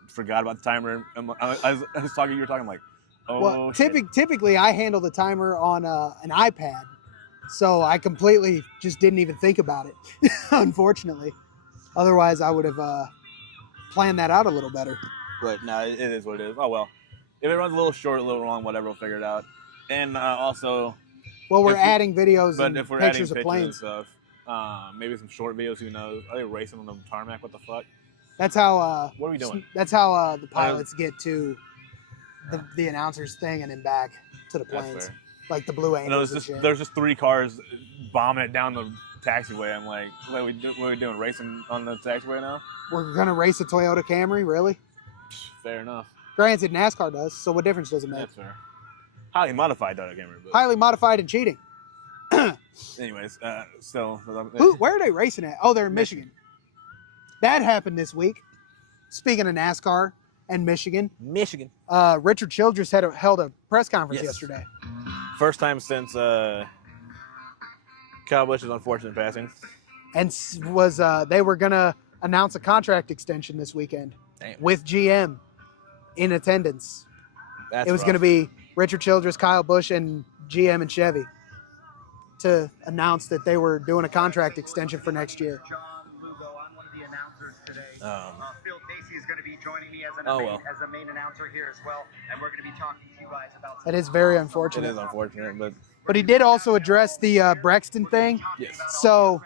forgot about the timer. I was talking. You were talking like, oh. Well, shit. typically I handle the timer on an iPad, so I completely just didn't even think about it. Unfortunately, otherwise I would have planned that out a little better. Right. No, it is what it is. Oh well. If it runs a little short, a little long, whatever, we'll figure it out. And also, well, we're adding videos and if we're pictures adding of planes. And stuff, maybe some short videos. Who knows? Are they racing on the tarmac? What the fuck? That's how. What are we doing? That's how the pilots get to the announcers thing and then back to the planes, like the Blue Angels. There's just 3 cars bombing it down the taxiway. I'm like, what are we doing? Racing on the taxiway now? We're gonna race a Toyota Camry, really? Fair enough. Granted, NASCAR does, so what difference does it make? That's fair. Highly modified Toyota Camry. But... Highly modified and cheating. Anyways, still. Where are they racing at? Oh, they're in Michigan. That happened this week. Speaking of NASCAR and Michigan. Richard Childress held a press conference yesterday. First time since Kyle Busch's unfortunate passing. And they were going to announce a contract extension this weekend with GM in attendance. It was going to be Richard Childress, Kyle Busch, and GM and Chevy to announce that they were doing a contract extension for next year. Phil Casey is going to be joining me as a main announcer here as well, and we're going to be talking to you guys about. That is very unfortunate. It is unfortunate, but he did also address the Brexton thing. Yes. So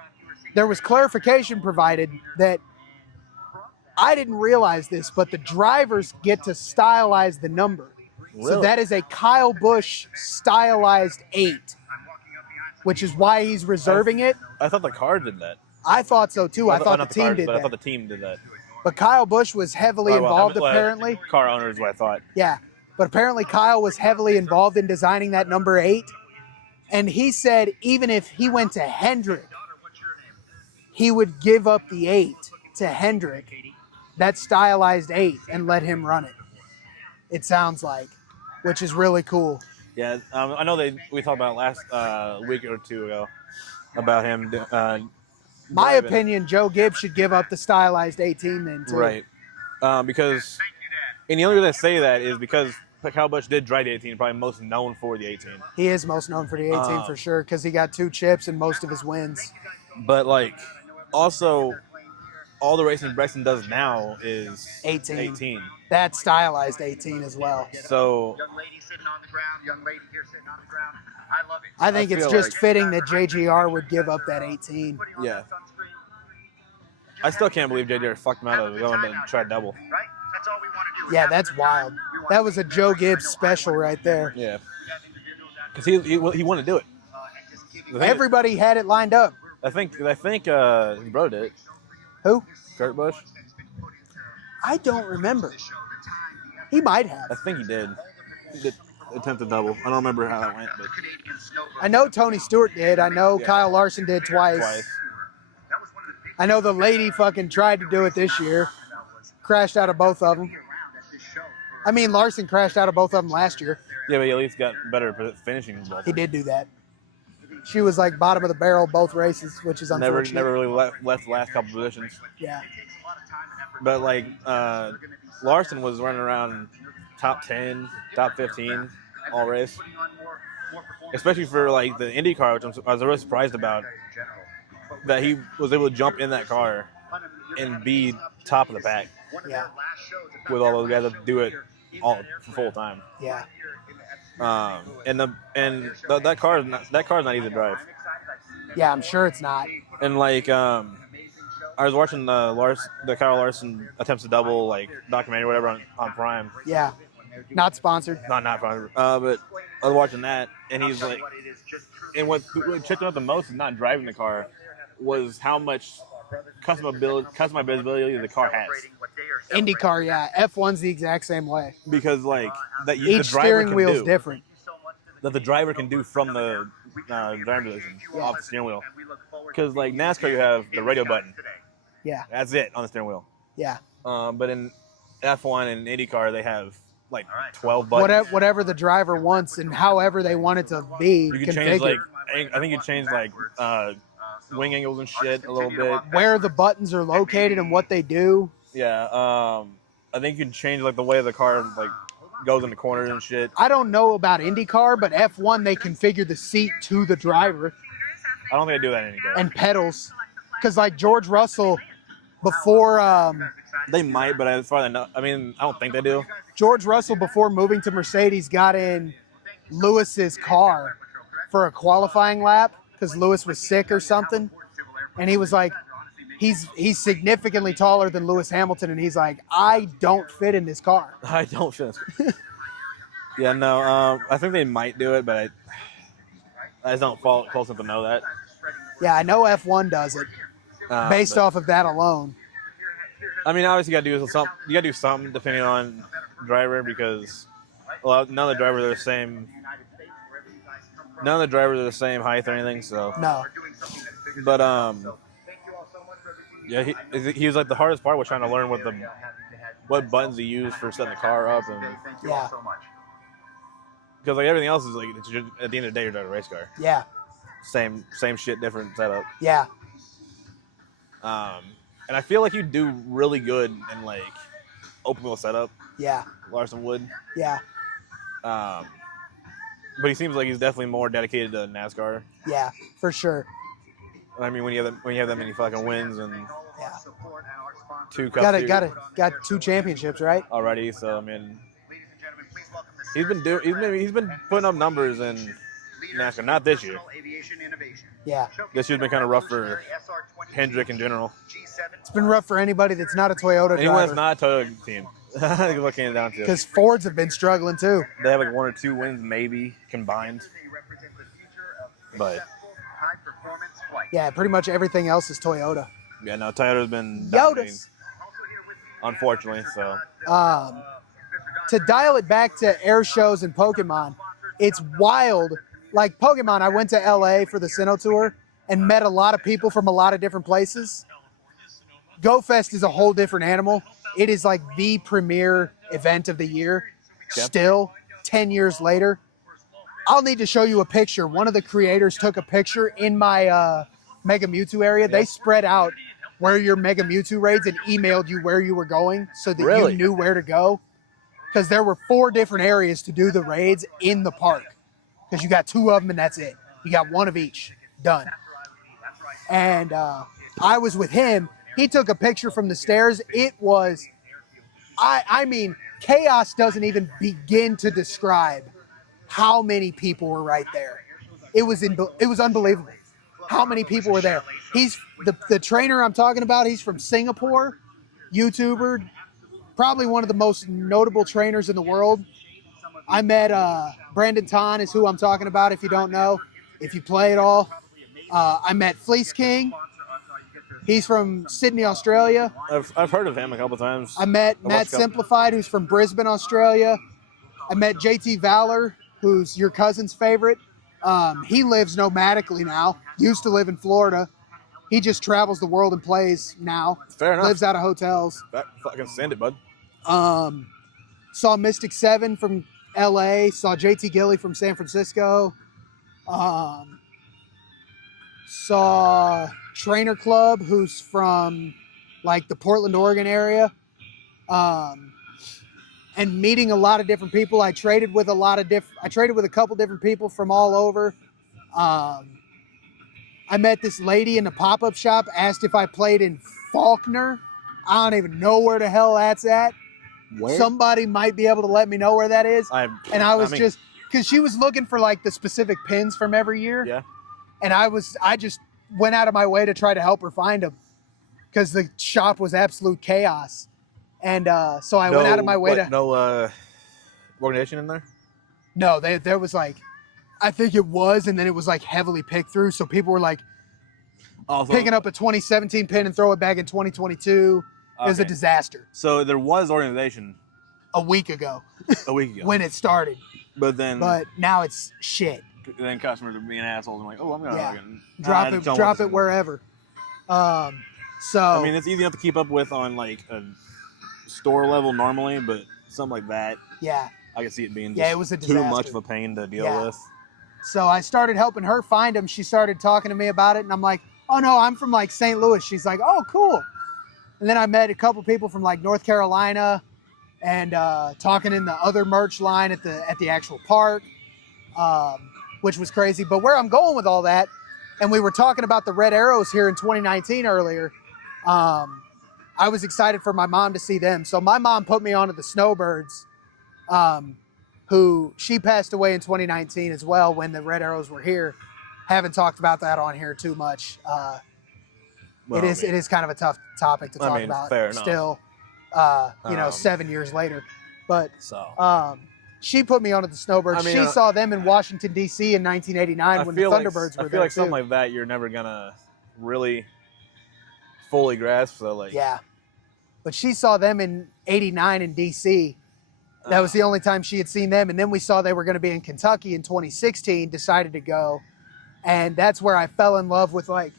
there was clarification provided that I didn't realize this, but the drivers get to stylize the number. Really? So that is a Kyle Busch stylized 8, which is why he's reserving it. I thought the car did that. I thought so too. I thought the team did that. I thought the team did that. But Kyle Busch was heavily involved, apparently. Car owner is what I thought. Yeah. But apparently Kyle was heavily involved in designing that number 8. And he said even if he went to Hendrick, he would give up the 8 to Hendrick, that stylized 8, and let him run it. It sounds like, which is really cool. Yeah, I know we talked about it last week or 2 ago about him. My opinion, Joe Gibbs should give up the stylized 18 then too. Right, because, and the only reason I say that is because Kyle Busch did drive the 18, probably most known for the 18. He is most known for the 18 for sure, because he got 2 chips and most of his wins. But also, all the racing Brexton does now is 18. That stylized 18 as well. So, young lady sitting on the ground, young lady here sitting on the ground. I love it. I think it's just fitting that JGR would give up that 18. Yeah. I still can't believe JGR fucked him out of going to try double. Right? That's all we want to do. Yeah, that's wild. That was a Joe Gibbs special right there. Yeah. Because he wanted to do it. Everybody had it lined up. I think his brother did it. Who? Kurt Busch. I don't remember. He might have. I think he did. He did attempt to double. I don't remember how that went, but I know Tony Stewart did. I know Kyle Larson did twice. I know the lady fucking tried to do it this year. Crashed out of both of them. I mean, Larson crashed out of both of them last year. Yeah, but he at least got better at finishing. He did do that. She was like bottom of the barrel both races, which is unfortunate. Never really left the last couple positions. Yeah. But like Larson was running around top 10, top 15 all race. Especially for like the Indy car, which I was really surprised about, that he was able to jump in that car and be top of the pack. Yeah. With all those guys that do it all for full time. Yeah. That car is not easy to drive. Yeah, I'm sure it's not. And like I was watching the Kyle Larson attempts to double like documentary or whatever on Prime. Yeah. Not sponsored. Not sponsored. But I was watching that, and he's like, and what checked him out the most is not driving the car, was how much customizability the car has. IndyCar, yeah. F1's the exact same way. Because like that each the driver steering can wheel is do, different. that the driver can do from the driver position off the steering wheel. Because like NASCAR, you have the radio button. Yeah. That's it on the steering wheel. Yeah. But in F1 and IndyCar, they have like 12 buttons. Whatever the driver wants and however they want it to be. You can change like I think you change like wing angles and shit a little bit. Where the buttons are located and what they do. Yeah. I think you can change like the way the car like goes in the corners and shit. I don't know about IndyCar, but F1 they configure the seat to the driver. I don't think they do that in IndyCar. And pedals, because like George Russell, before they might, but as far as I know, I mean, I don't think they do. George Russell, before moving to Mercedes, got in Lewis's car for a qualifying lap because Lewis was sick or something, and he was like, he's significantly taller than Lewis Hamilton, and he's like, I don't fit in this car. I don't fit. Yeah, no, I think they might do it, but I just don't follow it close enough to know that. Yeah, I know F1 does it based off of that alone. I mean, obviously you gotta do something depending on driver, because none of the drivers are the same. None of the drivers are the same height or anything, so. No. But yeah, he was like the hardest part was trying to learn what buttons to use for setting the car up, and yeah. Because like everything else is like at the end of the day you're driving a race car. Yeah. Same shit, different setup. Yeah. And I feel like you do really good in like open wheel setup. Yeah. Larson would. Yeah. But he seems like he's definitely more dedicated to NASCAR. Yeah, for sure. I mean, when you have that many fucking wins and yeah, 2 cups, got 2 championships, right? Already. So I mean, he's been putting up numbers in NASCAR. Not this year. Yeah. This year's been kind of rough for Hendrick in general. It's been rough for anybody that's not a Toyota Anyone driver. that's not a Toyota team. Looking it down to. Because Fords have been struggling too. They have like 1 or 2 wins maybe combined. But yeah, pretty much everything else is Toyota. Yeah, no, Toyota's been dominating, unfortunately. So to dial it back to air shows and Pokemon, it's wild. Like Pokemon, I went to LA for the Sinnoh tour and met a lot of people from a lot of different places. GoFest is a whole different animal. It is like the premier event of the year. Yep. Still, 10 years later. I'll need to show you a picture. One of the creators took a picture in my Mega Mewtwo area. Yep. They spread out where your Mega Mewtwo raids and emailed you where you were going so that you knew where to go. Because there were 4 different areas to do the raids in the park. Because you got 2 of them and that's it. You got 1 of each. Done. And I was with him. He took a picture from the stairs. It was, I mean, chaos doesn't even begin to describe how many people were right there. It was unbelievable how many people were there. He's the trainer I'm talking about. He's from Singapore, YouTuber, probably one of the most notable trainers in the world. I met Brandon Ton is who I'm talking about. If you don't know, if you play at all, I met Fleece King. He's from Sydney, Australia. I've heard of him a couple times. I met Matt Simplified, who's from Brisbane, Australia. I met JT Valor, who's your cousin's favorite. He lives nomadically now. Used to live in Florida. He just travels the world and plays now. Fair enough. Lives out of hotels. Fucking send it, bud. Saw Mystic 7 from LA. Saw JT Gilly from San Francisco. saw Trainer Club, who's from like the Portland, Oregon area, and meeting a lot of different people. I traded with a couple different people from all over. I met this lady in the pop-up shop, asked if I played in Faulkner. I don't even know where the hell that's at. Where? Somebody might be able to let me know where that is. Just because she was looking for like the specific pins from every year. Yeah. And I just went out of my way to try to help her find them because the shop was absolute chaos. And so I went out of my way to. No organization in there? No, there was like, I think it was, and then it was like heavily picked through. So people were like picking up a 2017 pin and throw it back in 2022. It was a disaster. So there was organization a week ago. When it started. But now it's shit. Then customers are being assholes and like, oh, I'm gonna fucking drop it wherever. So I mean, it's easy enough to keep up with on like a store level normally, but something like that, yeah, I can see it being it was a disaster. too much of a pain to deal with. So I started helping her find them. She started talking to me about it, and I'm like, oh no, I'm from like St. Louis. She's like, oh cool. And then I met a couple people from like North Carolina, and talking in the other merch line at the actual park, which was crazy. But where I'm going with all that, and we were talking about the Red Arrows here in 2019 earlier. I was excited for my mom to see them. So my mom put me onto the Snowbirds, who she passed away in 2019 as well when the Red Arrows were here. Haven't talked about that on here too much. It is kind of a tough topic to talk about fair still, 7 years later. But she put me onto the Snowbirds. She saw them in Washington, D.C. in 1989 when the Thunderbirds were there. I feel like something like that you're never going to really fully grasp. So like, yeah. But she saw them in 89 in D.C. That was the only time she had seen them. And then we saw they were going to be in Kentucky in 2016, decided to go. And that's where I fell in love with like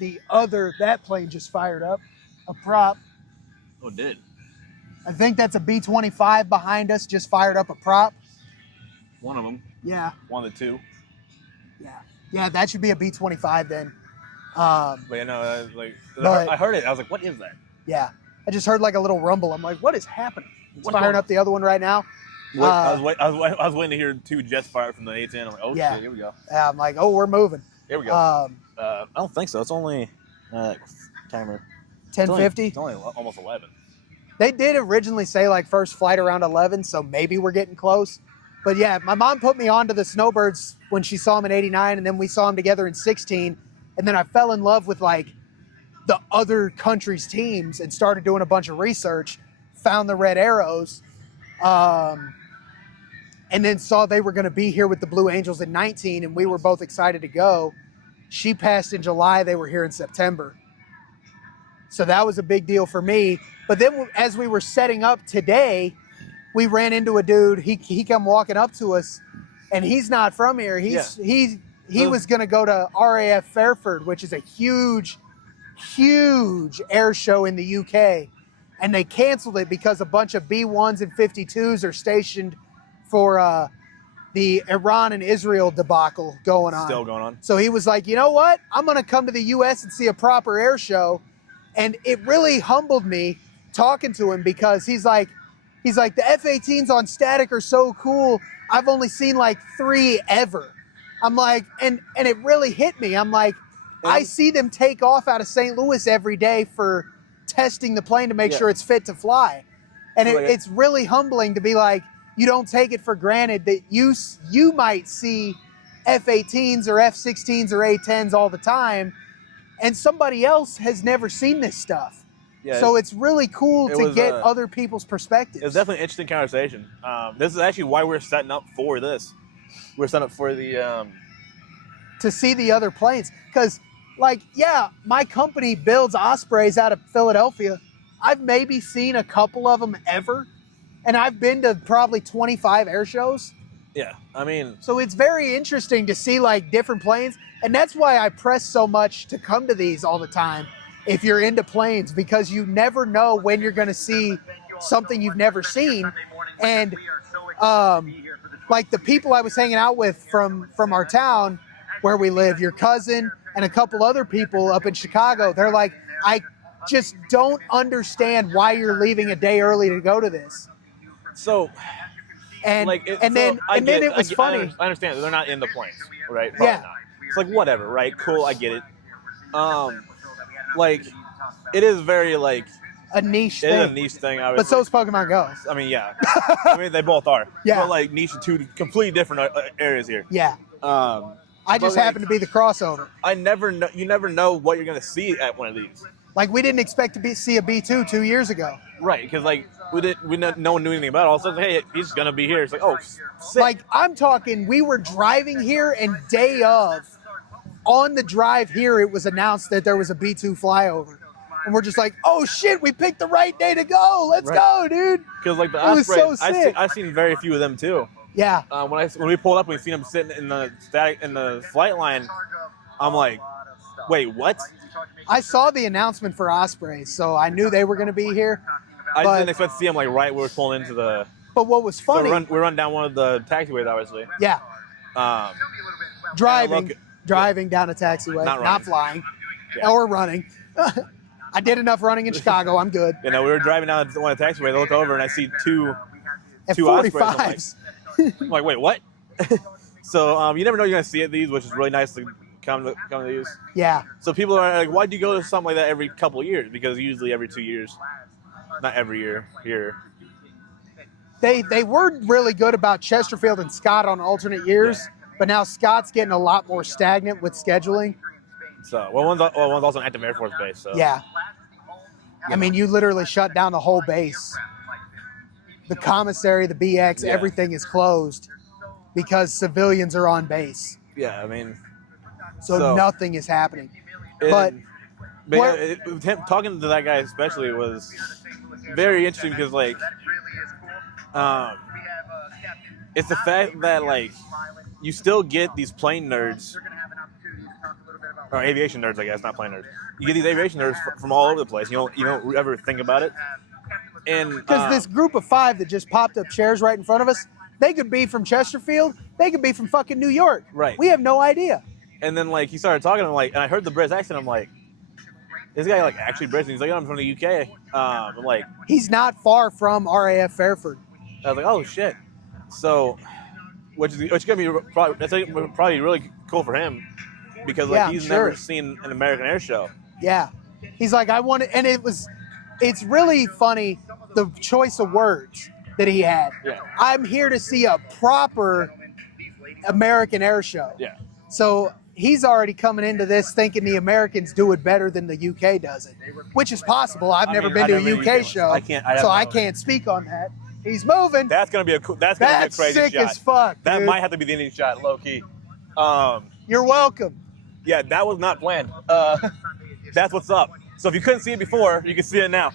that plane just fired up, a prop. Oh, it did? I think that's a B-25 behind us, just fired up a prop. One of them. Yeah. One of the two. Yeah. Yeah, that should be a B-25 then. But I heard it. I was like, what is that? Yeah. I just heard like a little rumble. I'm like, what is happening? It's firing up the other one right now. I was waiting to hear two jets fire from the A-10. I'm like, oh, shit, here we go. Yeah, I'm like, oh, we're moving. Here we go. I don't think so. It's only, timer. 10:50? It's only almost 11. They did originally say like first flight around 11, so maybe we're getting close. But yeah, my mom put me onto the Snowbirds when she saw them in 89, and then we saw them together in 16. And then I fell in love with like the other countries' teams and started doing a bunch of research, found the Red Arrows, and then saw they were going to be here with the Blue Angels in 19, and we were both excited to go. She passed in July. They were here in September. So that was a big deal for me. But then as we were setting up today, we ran into a dude. He come walking up to us, and he's not from here. He was going to go to RAF Fairford, which is a huge air show in the UK. And they canceled it because a bunch of B-1s and 52s are stationed for the Iran and Israel debacle going on. Still going on. So he was like, you know what? I'm going to come to the U.S. and see a proper air show. And it really humbled me talking to him because he's like, the F-18s on static are so cool. I've only seen like 3 ever. I'm like, and it really hit me. I'm like, I see them take off out of St. Louis every day for testing the plane to make sure it's fit to fly. And it's really humbling to be like, you don't take it for granted that you might see F-18s or F-16s or A-10s all the time, and somebody else has never seen this stuff. Yeah, so it's really cool to get other people's perspectives. It was definitely an interesting conversation. This is actually why we're setting up for this. We're setting up for the... to see the other planes. Because, like, yeah, my company builds Ospreys out of Philadelphia. I've maybe seen a couple of them ever. And I've been to probably 25 air shows. Yeah, I mean... So it's very interesting to see, like, different planes. And that's why I press so much to come to these all the time if you're into planes, because you never know when you're going to see something you've never seen. And, like, the people I was hanging out with from our town where we live, your cousin and a couple other people up in Chicago. They're like, I just don't understand why you're leaving a day early to go to this. So, And like, and then it was funny. I understand that they're not in the planes, right? Probably not. It's like whatever, right? Cool, I get it. Like, it is very like a niche it thing. is a niche thing, obviously. But so is Pokemon Go. I mean, yeah. I mean, they both are. Yeah. But like niche in two completely different areas here. Yeah. I just like, happen to be the crossover. I never know. You never know what you're gonna see at one of these. Like we didn't expect to see a B2 2 years ago. Right, because like no one knew anything about it. All of a sudden, hey, he's gonna be here. It's like, oh, sick. Like I'm talking, we were driving here, and day of, on the drive here, it was announced that there was a B2 flyover, and we're just like, oh shit, we picked the right day to go. Let's go, dude. Because like the Osprey, so I've seen very few of them too. Yeah. When we pulled up, we seen them sitting in the flight line. I'm like, wait, what? I saw the announcement for Osprey, so I knew they were going to be here. I didn't expect to see them like right where we're pulling into the. But what was funny? So we run down one of the taxiways, obviously. Yeah. Driving down a taxiway, not flying, or running. I did enough running in Chicago. I'm good. You know, we were driving down one of the taxiways. I look over and I see two F45s. I'm like, wait, what? So you never know you're gonna see it these, which is really nice to come to these. Yeah. So people are like, why'd you go to something like that every couple of years? Because usually every 2 years, not every year here. They were really good about Chesterfield and Scott on alternate years, but now Scott's getting a lot more stagnant with scheduling. So one's also an active Air Force base. So yeah. I mean, you literally shut down the whole base. The commissary, the BX, everything is closed because civilians are on base. Yeah, I mean, so nothing is happening. Talking to that guy especially was very interesting because like, it's the fact that like you still get these plane nerds or aviation nerds, I guess, not plane nerds. You get these aviation nerds from all over the place. You don't ever think about it. And because this group of 5 that just popped up chairs right in front of us, they could be from Chesterfield, they could be from fucking New York. Right. We have no idea. And then like he started talking, and and I heard the British accent. I'm like, this guy like actually British. He's like, I'm from the UK. I'm like, he's not far from RAF Fairford. I was like, oh shit. So, which is gonna be probably really cool for him because like he's never seen an American air show. Yeah, he's like, I want it, and it's really funny the choice of words that he had. Yeah. I'm here to see a proper American air show. Yeah. So he's already coming into this thinking the Americans do it better than the UK does it, which is possible. I've never been to a UK show, I can't speak on that. He's moving. That's gonna be a crazy sick shot. As fuck. That dude. might have to be the ending shot, low key. You're welcome. Yeah, that was not planned. That's what's up. So if you couldn't see it before, you can see it now.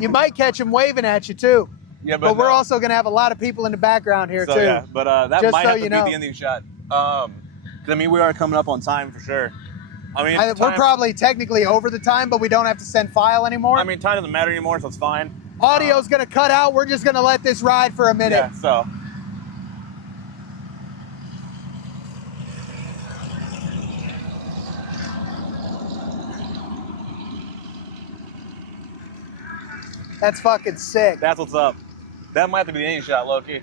You might catch him waving at you too. Yeah, but we're also gonna have a lot of people in the background here too. Yeah, but that just might so have to be the ending shot. I mean, we are coming up on time for sure. I mean, we're probably technically over the time, but we don't have to send file anymore. I mean, time doesn't matter anymore, so it's fine. Audio's gonna cut out. We're just gonna let this ride for a minute. Yeah, so. That's fucking sick. That's what's up. That might have to be the ending shot, low-key.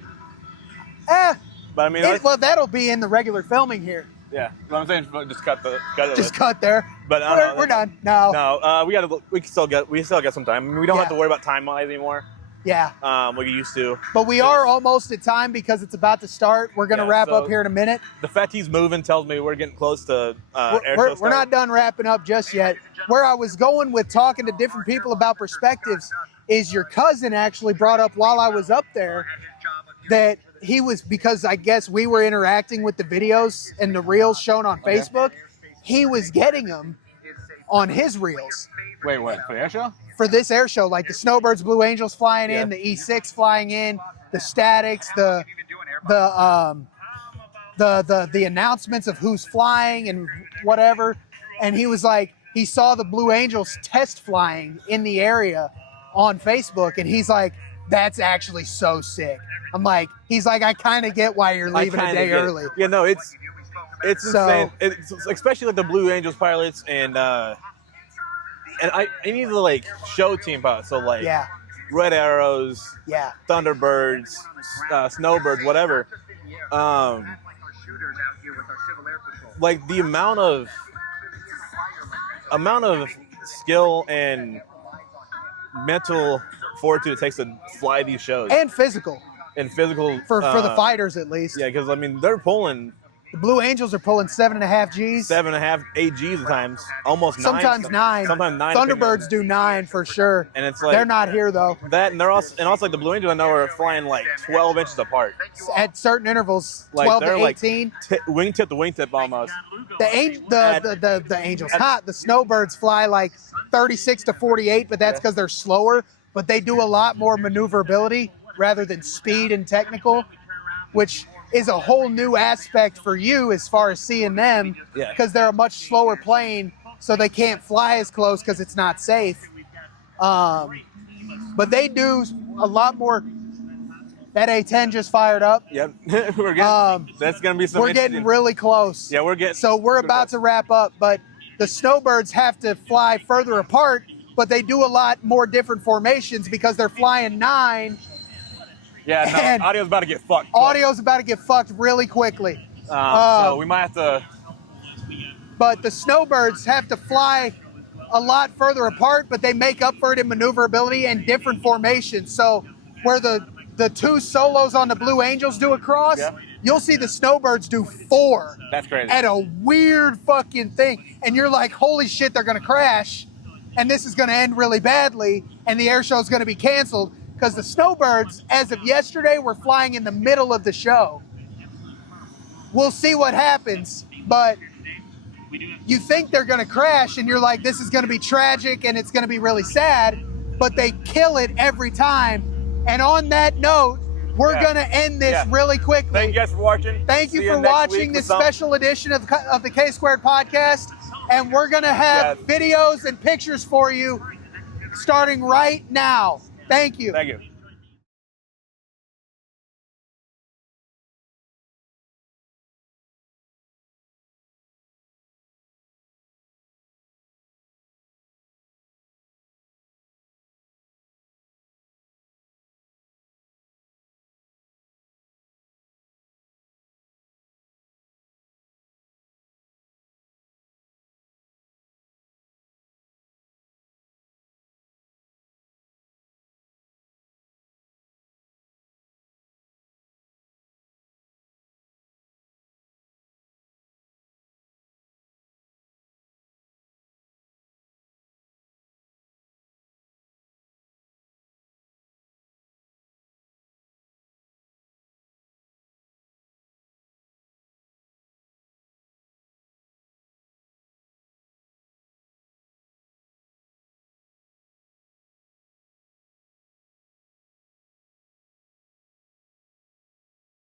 But I mean, well, that'll be in the regular filming here. Yeah, what I'm saying, just cut it. Just cut there. But we're done. No, we still got some time. I mean, we don't have to worry about timelines anymore. Yeah. Like we used to. But we are almost at time because it's about to start. We're gonna wrap up here in a minute. The fact he's moving tells me we're getting close to air show start. We're not done wrapping up just yet. Where I was going with talking to different people about perspectives is your cousin actually brought up while I was up there that he was, because I guess we were interacting with the videos and the reels shown on Facebook, he was getting them on his reels. Wait, what? For the air show? For this air show, like the Snowbirds, Blue Angels flying in, the E6 flying in, the statics, the announcements of who's flying and whatever. And he was like, he saw the Blue Angels test flying in the area on Facebook, and he's like, that's actually so sick. I'm like, he's like, I kind of get why you're leaving a day early. Yeah, no, It's insane. It's especially like the Blue Angels pilots and I need the like show team pilots. So like Red Arrows, Thunderbirds, Snowbirds, whatever. Like the amount of skill and mental fortitude it takes to fly these shows, and physical for the fighters at least. Yeah, because I mean they're pulling. The Blue Angels are pulling 7.5 Gs. 7.5, 8 Gs at times. Almost 9. Sometimes 9. Sometimes 9. Thunderbirds do 9 for sure. And it's like they're not here though. That and they're also like the Blue Angels I know are flying like 12 inches apart. At certain intervals, like 12 to 18. Like wingtip to wingtip almost. The Angels, the Snowbirds fly like 36 to 48, but that's because they're slower. But they do a lot more maneuverability rather than speed and technical, which is a whole new aspect for you as far as seeing them, because they're a much slower plane, so they can't fly as close because it's not safe. But they do a lot more. That A-10 just fired up. Yep, we're getting. That's gonna be some. We're getting really close. Yeah, we're getting. So we're about to wrap up, but the Snowbirds have to fly further apart, but they do a lot more different formations because they're flying 9. Yeah, no, audio's about to get fucked. Audio's about to get fucked really quickly. So we might have to. But the Snowbirds have to fly a lot further apart, but they make up for it in maneuverability and different formations. So where the 2 solos on the Blue Angels do a cross, you'll see the Snowbirds do 4. That's crazy. At a weird fucking thing. And you're like, holy shit, they're going to crash. And this is going to end really badly. And the air show is going to be canceled. Because the Snowbirds, as of yesterday, were flying in the middle of the show. We'll see what happens, but you think they're going to crash, and you're like, this is going to be tragic, and it's going to be really sad, but they kill it every time. And on that note, we're going to end this really quickly. Thank you guys for watching. Thank you for watching this special edition of the K-Squared podcast, and we're going to have videos and pictures for you starting right now. Thank you. Thank you.